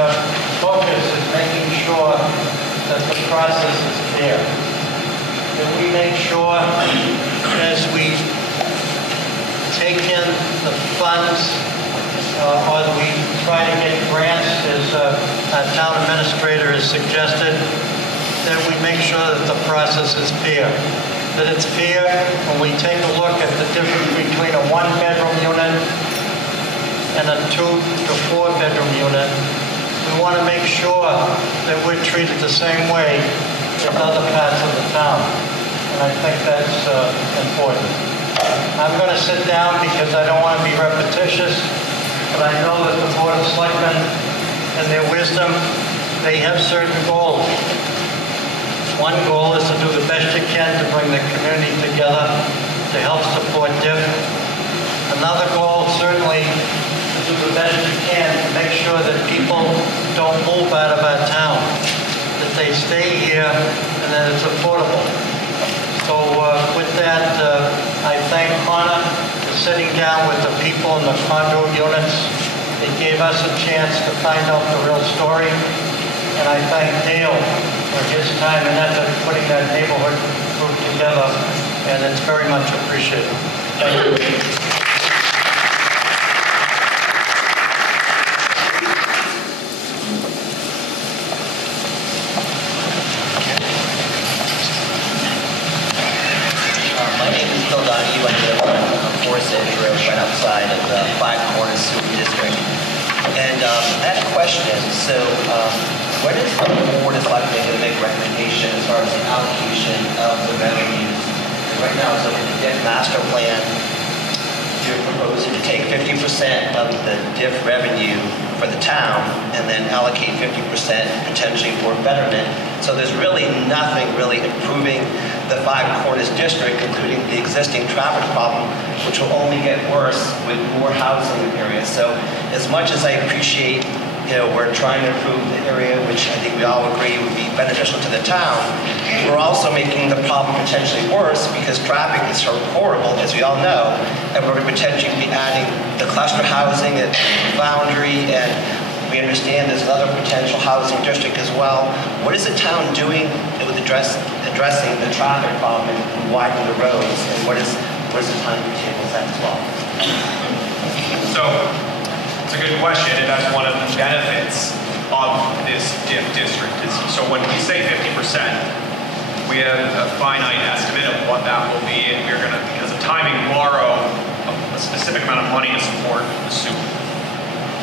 focus is making sure that the process is clear. That we make sure as we take in the funds or we try to get grants, as our town administrator has suggested, that we make sure that the process is fair. That it's fair when we take a look at the difference between a one-bedroom unit and a 2 to 4 bedroom unit. We want to make sure that we're treated the same way as other parts of the town. And I think that's important. I'm going to sit down because I don't want to be repetitious, but I know that the Board of Selectmen, in their wisdom, they have certain goals. One goal is to do the best you can to bring the community together to help support DIF. Another goal, certainly, to do the best you can to make sure that people don't move out of our town, that they stay here and that it's affordable. So with that, I thank Connor for sitting down with the people in the condo units. It gave us a chance to find out the real story. And I thank Dale for his time and effort putting that neighborhood group together, and it's very much appreciated. Thank you. My name is Bill Donahue. I live on Forest Edge Road right outside of the Five Corners Sewer District. And I have a question. So when is the Board of Selectmen going to make a recommendation as far as the allocation of the revenues for right now, so in the DIF master plan, you're proposing to take 50% of the DIF revenue for the town and then allocate 50% potentially for betterment. So there's really nothing really improving the Five Corners district, including the existing traffic problem, which will only get worse with more housing areas. So as much as I appreciate, we're trying to improve the area, which I think we all agree would be beneficial to the town, we're also making the problem potentially worse because traffic is so horrible, as we all know, and we're going to potentially be adding the cluster housing at Boundary, and we understand there's another potential housing district as well. What is the town doing with addressing the traffic problem and widening the roads, and what is the timetable set as well? So, it's a good question, and that's one of the benefits of this DIF district. So when we say 50%, we have a finite estimate of what that will be, and we're going to, because of timing, borrow a specific amount of money to support the sewer.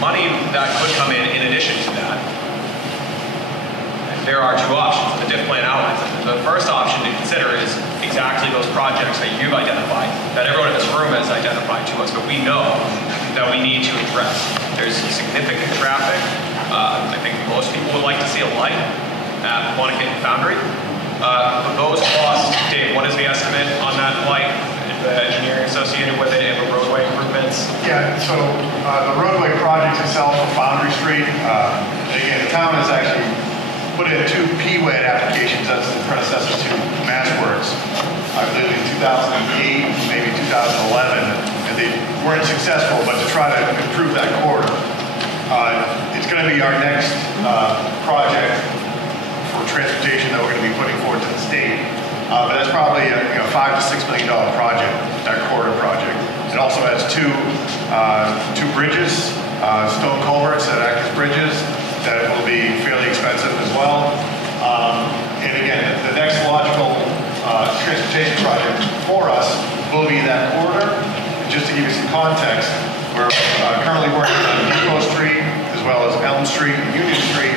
Money that could come in addition to that. There are two options. The DIF plan outlines it. The first option to consider is exactly those projects that you've identified, that everyone in this room has identified to us, but we know that we need to address. There's significant traffic. I think most people would like to see a light at Wanacate and Foundry. For those costs, Dave, what is the estimate on that light? The engineering associated with it and the roadway improvements? Yeah, so the roadway project itself for Foundry Street, again, the town has actually put in 2 PWED applications as the predecessor to MassWorks, I believe in 2008, maybe 2011, and they weren't successful, but to try to improve that corridor. It's going to be our next project for transportation that we're going to be putting forward to the state. But that's probably a $5 to $6 million project, that corridor project. It also has two bridges, stone culverts that act as bridges that will be fairly expensive as well. And again, the next logical transportation project for us will be that corridor. And just to give you some context, we're currently working on Depot Street as well as Elm Street and Union Street,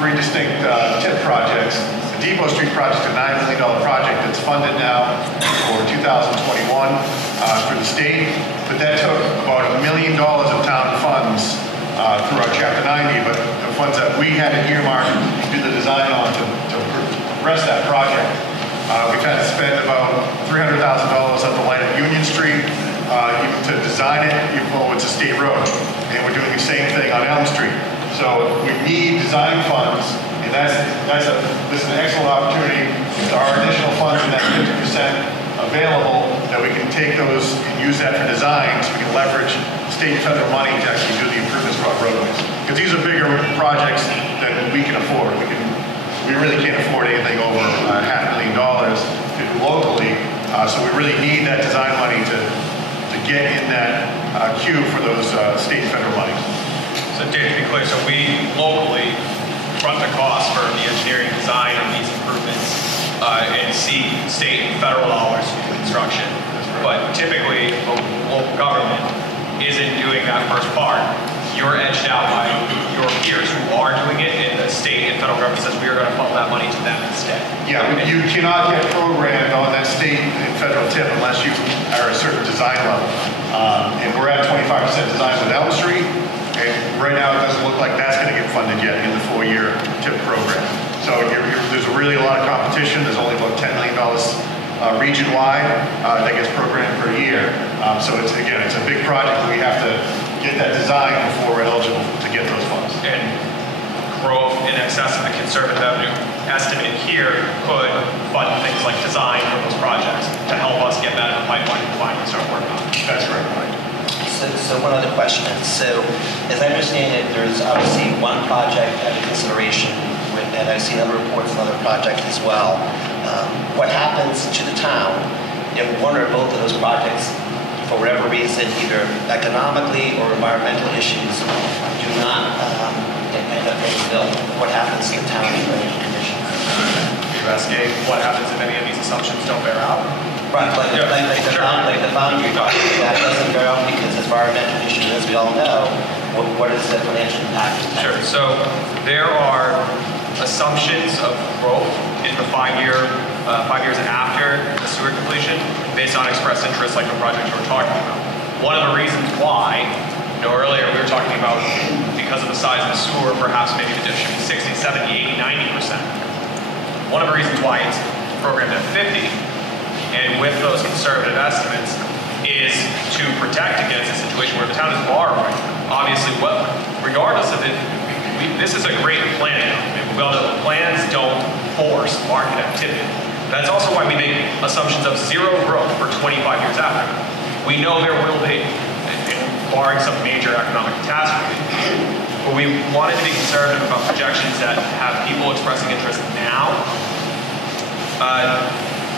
3 distinct TIP projects. The Depot Street project is a $9 million project that's funded now for 2021 through the state, but that took about $1 million of town funds through our Chapter 90, but the funds that we had to earmark to do the design on to progress that project. We've had to spend about $300,000 on the light at Union Street, even to design it, even though it's a state road. And we're doing the same thing on Elm Street. So we need design funds, and this is an excellent opportunity. If there are additional funds in that 50% available, that we can take those and use that for design, so we can leverage state and federal money to actually do the improvements for our roadways. Because these are bigger projects than we can afford. We really can't afford anything over $500,000 to do locally. So we really need that design money to get in that queue for those state and federal monies. So Dave, to be clear, so we locally front the cost for the engineering design of these improvements and see state and federal dollars for construction. But typically, the local government isn't doing that first part. You're edged out by your peers who are doing it, and the state and federal government says we are going to funnel that money to them instead. Yeah, you cannot get programmed on that state and federal tip unless you are a certain design level. And we're at 25% design with Elm Street, and right now it doesn't look like that's going to get funded yet in the 4-year tip program. So there's really a lot of competition. There's only about $10 million region-wide that gets programmed per year. So it's a big project that we have to get that design before we're eligible to get those funds. And growth in excess of the conservative revenue estimate here could fund things like design for those projects to help us get that in the pipeline and finally start working on it. That's right. So one other question. So as I understand it, there's obviously one project under consideration, and I've seen other reports on other projects as well. What happens to the town if one or both of those projects, for whatever reason, either economically or environmental issues, do not end up getting built? What happens to the town's financial condition? You asking what happens if any of these assumptions don't bear out? Right, like the boundary document, that doesn't bear out because environmental issues, as we all know, what is the financial impact? Sure, so there are assumptions of growth in the 5 years after the sewer completion based on expressed interest like the project we're talking about. One of the reasons why, earlier we were talking about because of the size of the sewer, perhaps maybe the dish should be 60, 70, 80, 90%. One of the reasons why it's programmed at 50, and with those conservative estimates, is to protect against a situation where the town is borrowing. Obviously, regardless of it, this is a great planning document. Well, the plans don't force market activity. That's also why we make assumptions of zero growth for 25 years after. We know there will be, barring some major economic catastrophe. But we wanted to be conservative about projections that have people expressing interest now,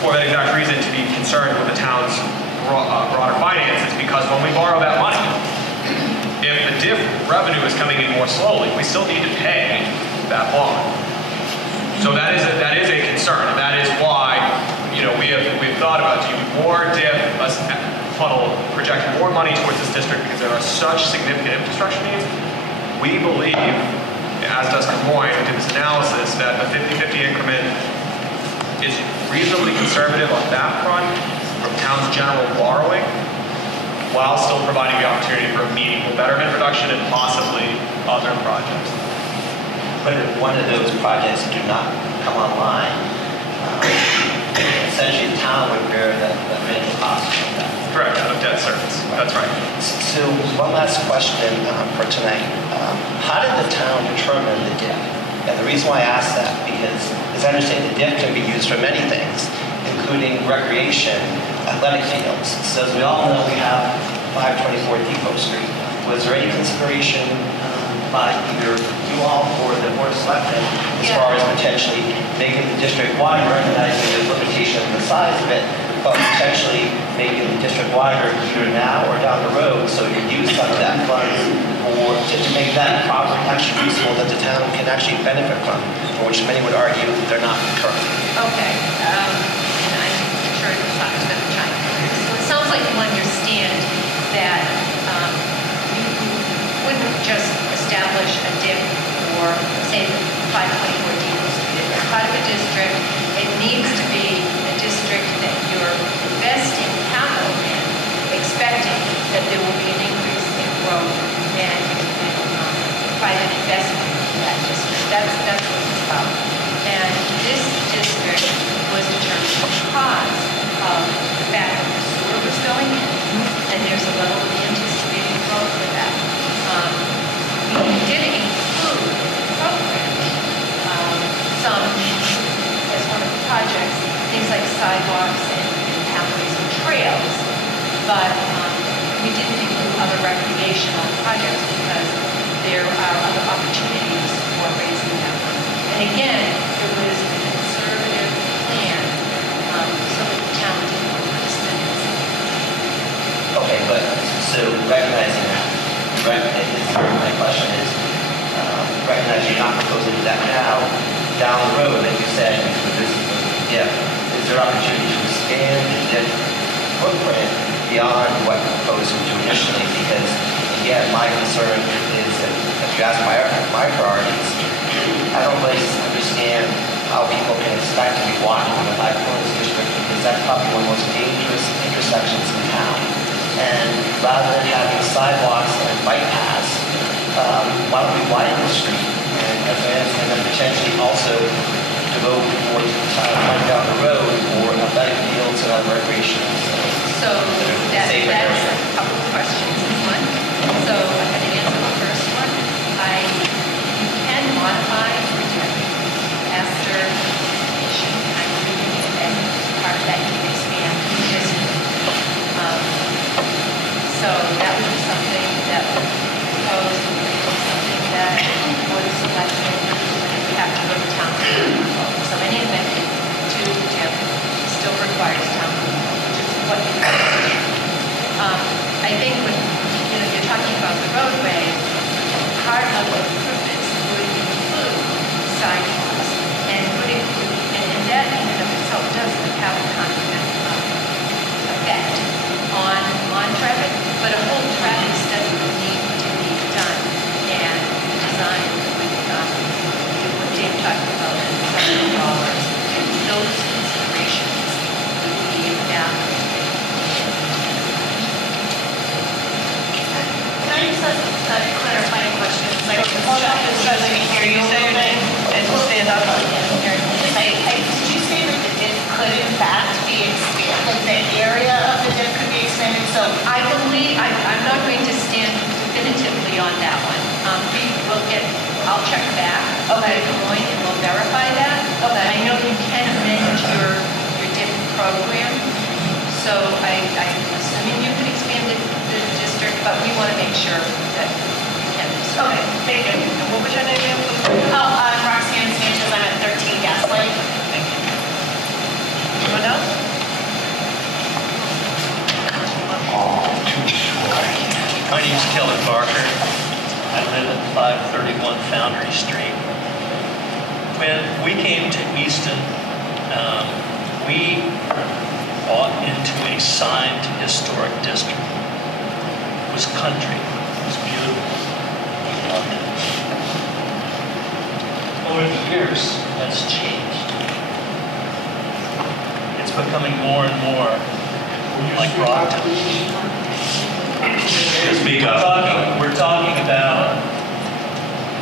for that exact reason, to be concerned with the town's broader finances, because when we borrow that money, if the diff revenue is coming in more slowly, we still need to pay that bond. So that is a concern, and that is why we've thought about, do you more diff funnel, project more money towards this district because there are such significant infrastructure needs. We believe, as does Des Moines, we did this analysis, that the 50-50 increment is reasonably conservative on that front from town's general borrowing, while still providing the opportunity for a meaningful betterment reduction and possibly other projects. But if one of those projects do not come online, essentially the town would bear the financial cost of that. Correct, out of debt service. That's right. So one last question for tonight. How did the town determine the DIF? And the reason why I ask that, because as I understand, the DIF can be used for many things, including recreation, athletic fields. So as we all know, we have 524 Depot Street. Was there any consideration by either you all or the Board of Selectmen as far as potentially making the district wider, recognizing the limitation of the size of it, but potentially making the district wider either now or down the road, so you use some of that funds or to make that property actually useful that the town can actually benefit from, for which many would argue they're not currently. Okay, and I'm sure the talk's going to chime in. So it sounds like you understand that you wouldn't just establish a DIP for, say, 524 Depot Street. If you're part of a district, it needs to be a district that you're investing capital in, expecting that there will be an increase in growth and private investment in that district. That's what it's about. And this district was determined because of the fact that the sewer was going in, and there's a level of anticipated growth for that. We did include in the program some, as one of the projects, things like sidewalks and pathways and trails, but we didn't include other recreational projects because there are other opportunities for raising that money. And again, it was a conservative plan so that the town didn't overextend itself. Okay, but so recognizing that, my question is, recognizing you're not proposing that now, down the road, like you said, is there opportunity to expand the DIF footprint beyond what you're proposing to initially? Because again, my concern is that if you ask my priorities, I don't really understand how people can expect to be walking in the Five Corners district, because that's probably one of the most dangerous intersections in town. And rather than having sidewalks and bike paths, why don't we widen the street and advance, and then potentially also devote more time down the road for athletic fields and other recreational facilities. So that's a couple of questions in one. So I'm going to answer the first one. You can modify after completion. I'm reading it as part of that you can expand the district. So that would be something that would propose, something that Board of Selectmen would have to go to town meeting. So any amendment to the DIP still requires town meeting, which is what you I think when you're talking about the road, I'll check back. Okay. And we'll verify that. Okay. I know you can amend your DIP program, so I'm assuming you could expand the district, but we want to make sure that you can. Okay, thank you. And what was your name, ma'am? Oh, I'm Roxanne Sanchez. I'm at 13 Gaslight. Thank you. Anyone else? My name's Kelly Barker. I live at 531 Foundry Street. When we came to Easton, we bought into a signed historic district. It was country. It was beautiful. We loved it. Over the years, that's changed. It's becoming more and more like Brockton. Speak up. We're talking about,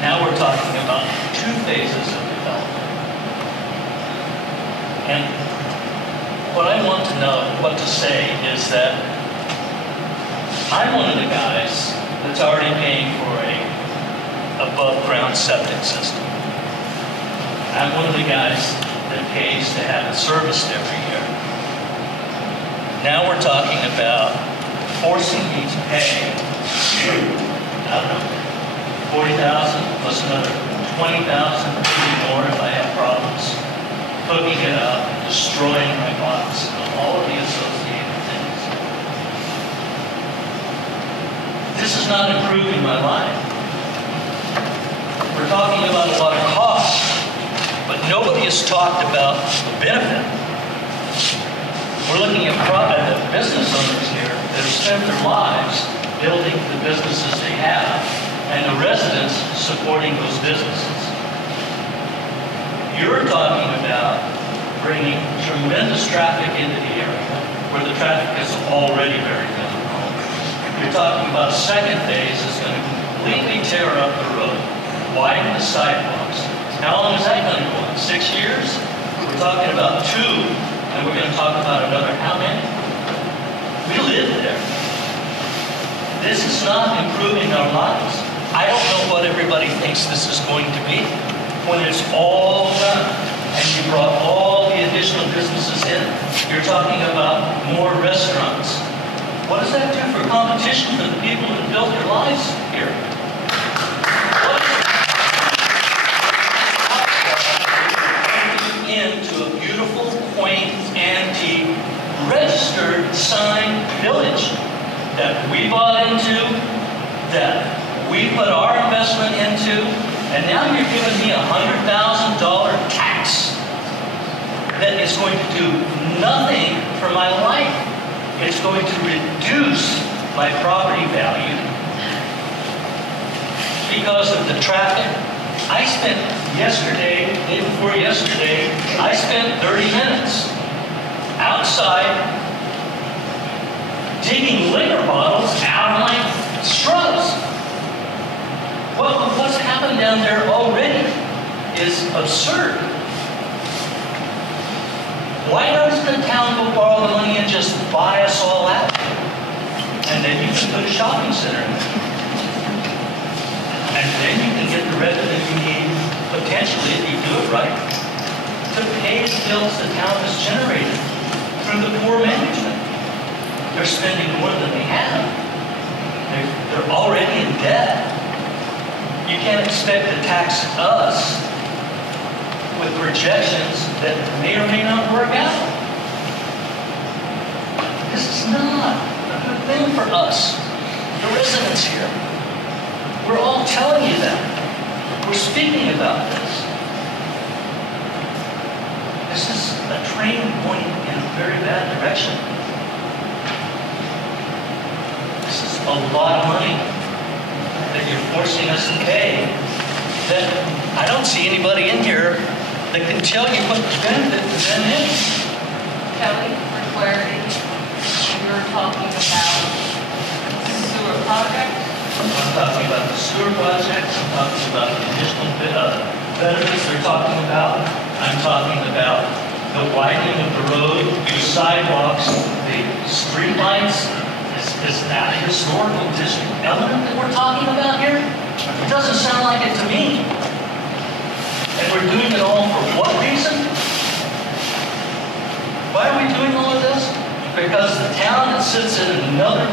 now we're talking about 2 phases of development. And what I want to know, what to say is that I'm one of the guys that's already paying for a above ground septic system. I'm one of the guys that pays to have it serviced every year. Now we're talking about forcing me to pay, I don't know, $40,000 plus another $20,000 more if I have problems, hooking it up, destroying my box, all of the associated things. This is not improving my life. We're talking about a lot of costs, but nobody has talked about the benefit. We're looking at the business owners here that have spent their lives building the businesses they have, and the residents supporting those businesses. You're talking about bringing tremendous traffic into the area where the traffic is already very difficult. You're talking about a second phase that's going to completely tear up the road, widen the sidewalks. How long is that going to go on? 6 years? We're talking about 2. And we're going to talk about another how many? We live there. This is not improving our lives. I don't know what everybody thinks this is going to be. When it's all done, and you brought all the additional businesses in, you're talking about more restaurants. What does that do for competition for the people that built their lives here? Into a beautiful, quaint, antique, registered sign village that we bought into, that we put our investment into, and now you're giving me a $100,000 tax that is going to do nothing for my life. It's going to reduce my property value because of the traffic. I spent yesterday, day before yesterday, I spent 30 minutes outside digging liquor bottles out of my shrubs. Well, what's happened down there already is absurd. Why doesn't the town go borrow the money and just buy us all out? And then you can put a shopping center in there. And then you can get the revenue you need, potentially, if you do it right, to pay the bills the town has generated through the poor management. They're spending more than they have. They're already in debt. You can't expect to tax us with projections that may or may not work out. This is not a good thing for us, the residents here. We're all telling you that. We're speaking about this. This is a train going in a very bad direction. This is a lot of money that you're forcing us to pay that I don't see anybody in here that can tell you what the benefit to them is. Kelly, for clarity, you're talking about sewer projects? I'm talking about the sewer projects, I'm talking about the additional benefits they're talking about. I'm talking about the widening of the road, the sidewalks, the street lights. Is that a historical district element that we're talking about here? It doesn't sound like it to me.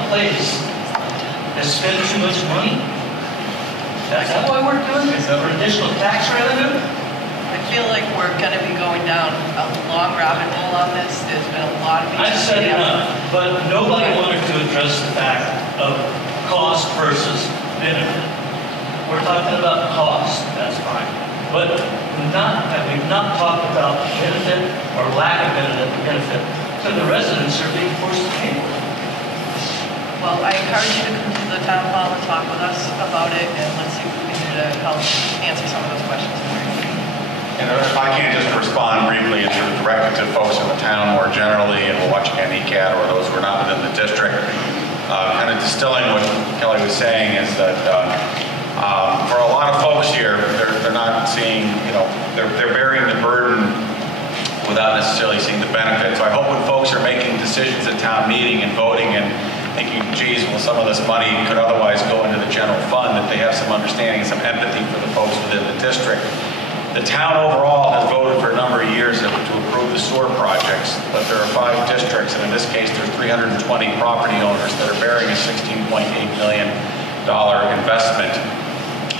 place has spent too much money? That's why we're doing this, for additional tax revenue? I feel like we're going to be going down a long rabbit hole on this. There's been a lot of... I've said enough, but nobody wanted to address the fact of cost versus benefit. We're talking about cost, that's fine. But we've not talked about benefit or lack of benefit to the residents who are being forced to pay for it. Well, I encourage you to come to the town hall and talk with us about it, and let's see if we can do to help answer some of those questions for you. And if I can just respond briefly and sort of direct it to folks in the town more generally, and we're watching on ECAT or those who are not within the district, kind of distilling what Kelly was saying is that for a lot of folks here, they're not seeing, they're bearing the burden without necessarily seeing the benefit. So I hope when folks are making decisions at town meeting and voting and thinking, geez, well, some of this money could otherwise go into the general fund, that they have some understanding and some empathy for the folks within the district. The town overall has voted for a number of years to approve the sewer projects, but there are 5 districts, and in this case, there's 320 property owners that are bearing a $16.8 million investment.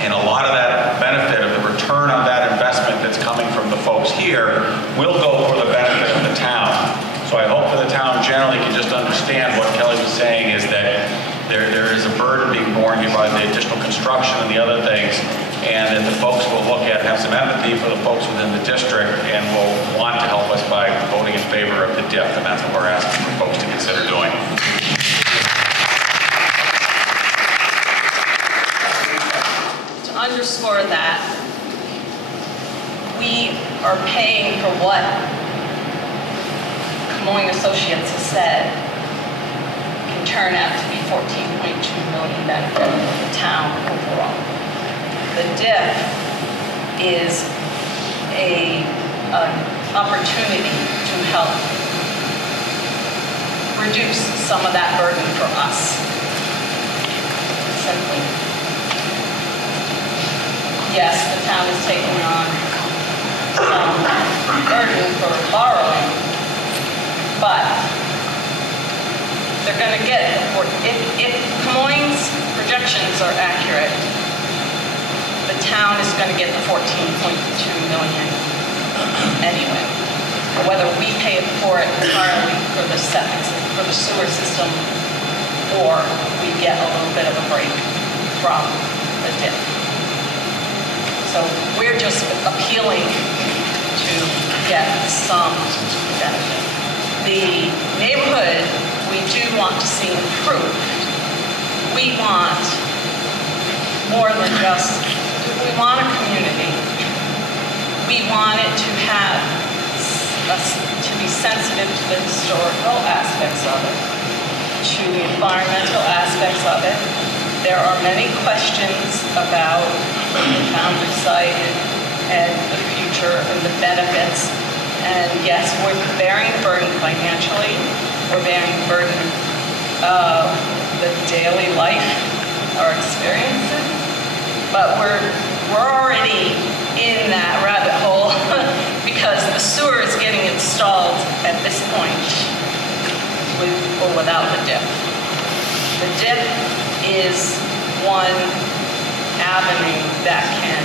And a lot of that benefit of the return on that investment that's coming from the folks here will go for the benefit of the town. So I hope that the town generally can just understand what Kelly was saying is that there is a burden being borne here by the additional construction and the other things, and that the folks will look at, have some empathy for the folks within the district, and will want to help us by voting in favor of the DIF, and that's what we're asking for folks to consider doing. To underscore that, we are paying for what Moyne Associates has said can turn out to be $14.2 million benefit for the town overall. The DIF is an opportunity to help reduce some of that burden for us. Simply. Yes, the town is taking on some burden for borrowing, but they're going to get, if Moyne's projections are accurate, the town is going to get the $14.2 million anyway. Whether we pay for it entirely for the sewer system, or we get a little bit of a break from the DIF. So we're just appealing to get some benefit. The neighborhood we do want to see improved. We want more than just, we want a community. We want it to have, to be sensitive to the historical aspects of it, to the environmental aspects of it. There are many questions about the foundry site and the future and the benefits. And yes, we're bearing the burden financially. We're bearing the burden of the daily life, our experiences. But we're already in that rabbit hole because the sewer is getting installed at this point with or without the DIF. The DIF is one avenue that can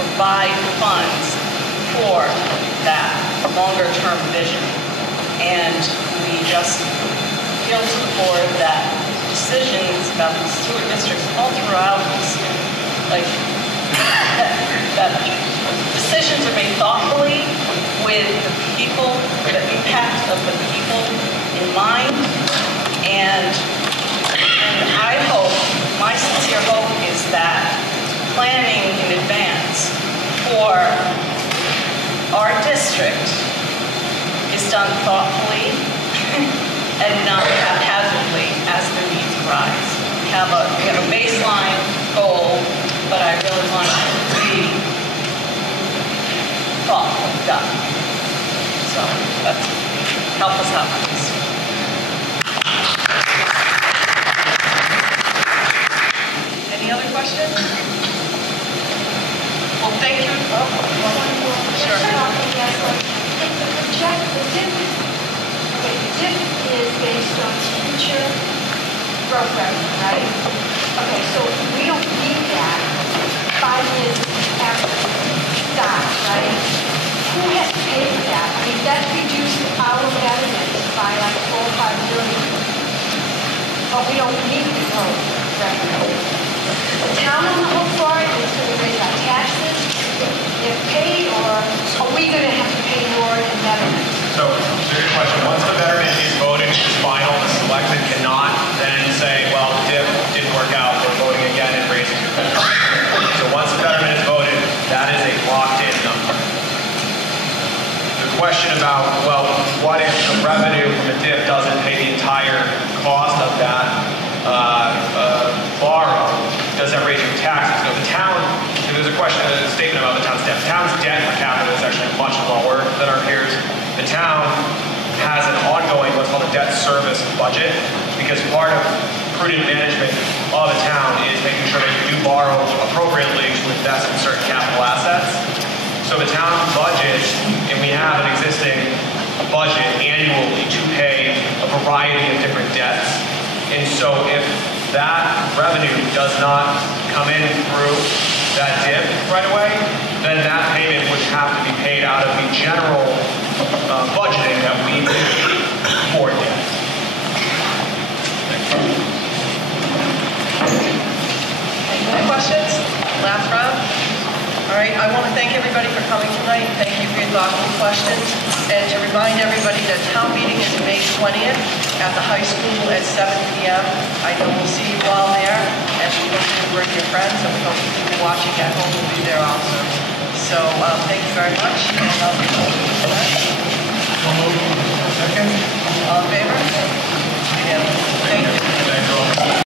provide funds for that longer-term vision. And we just appeal to the board that decisions about the sewer districts all throughout Easton, like that decisions are made thoughtfully with the people, the impact of the people in mind. And I hope, my sincere hope is that planning in advance for our district is done thoughtfully and not haphazardly as the needs arise. We have a baseline goal, but I really want it to be thoughtfully done. So let's help us out with this. Any other questions? Well, thank you. Sure. The DIF is based on future gross revenue, right? Okay, so we don't need that 5 years after it starts, right? Who has to pay for that? I mean, that's reduced our betterment by like 4 or 5 million. But we don't need the growth revenue. The town on the hook for it, it's going to raise our taxes, get paid, or are we going to have to pay more in betterment? So, it's a good question. Once the betterment is voted, it's final, the selectmen cannot then say, well, the DIP didn't work out, we're voting again and raising the betterment. So once the betterment is voted, that is a locked-in number. The question about, well, what if the revenue from the DIP doesn't pay the entire cost of that borrow? Does that raise your taxes? No, the town, there's a question, a statement about the town's debt. The town's debt per capita is actually much lower than our peers. The town has an ongoing, what's called a debt service budget, because part of prudent management of a town is making sure that you do borrow appropriately to invest in certain capital assets. So the town budgets, and we have an existing budget annually to pay a variety of different debts. And so if that revenue does not come in through that DIP right away, then that payment would have to be paid out of the general budgeting that we do for debt. Any more questions? Last round? All right, I want to thank everybody for coming tonight. Thank you for your thoughtful questions. And to remind everybody that town meeting is May 20th at the high school at 7 p.m. I know we'll see you all there, and we hope you bring your friends, and we hope the people watching at home will be there also. So thank you very much, and I'll be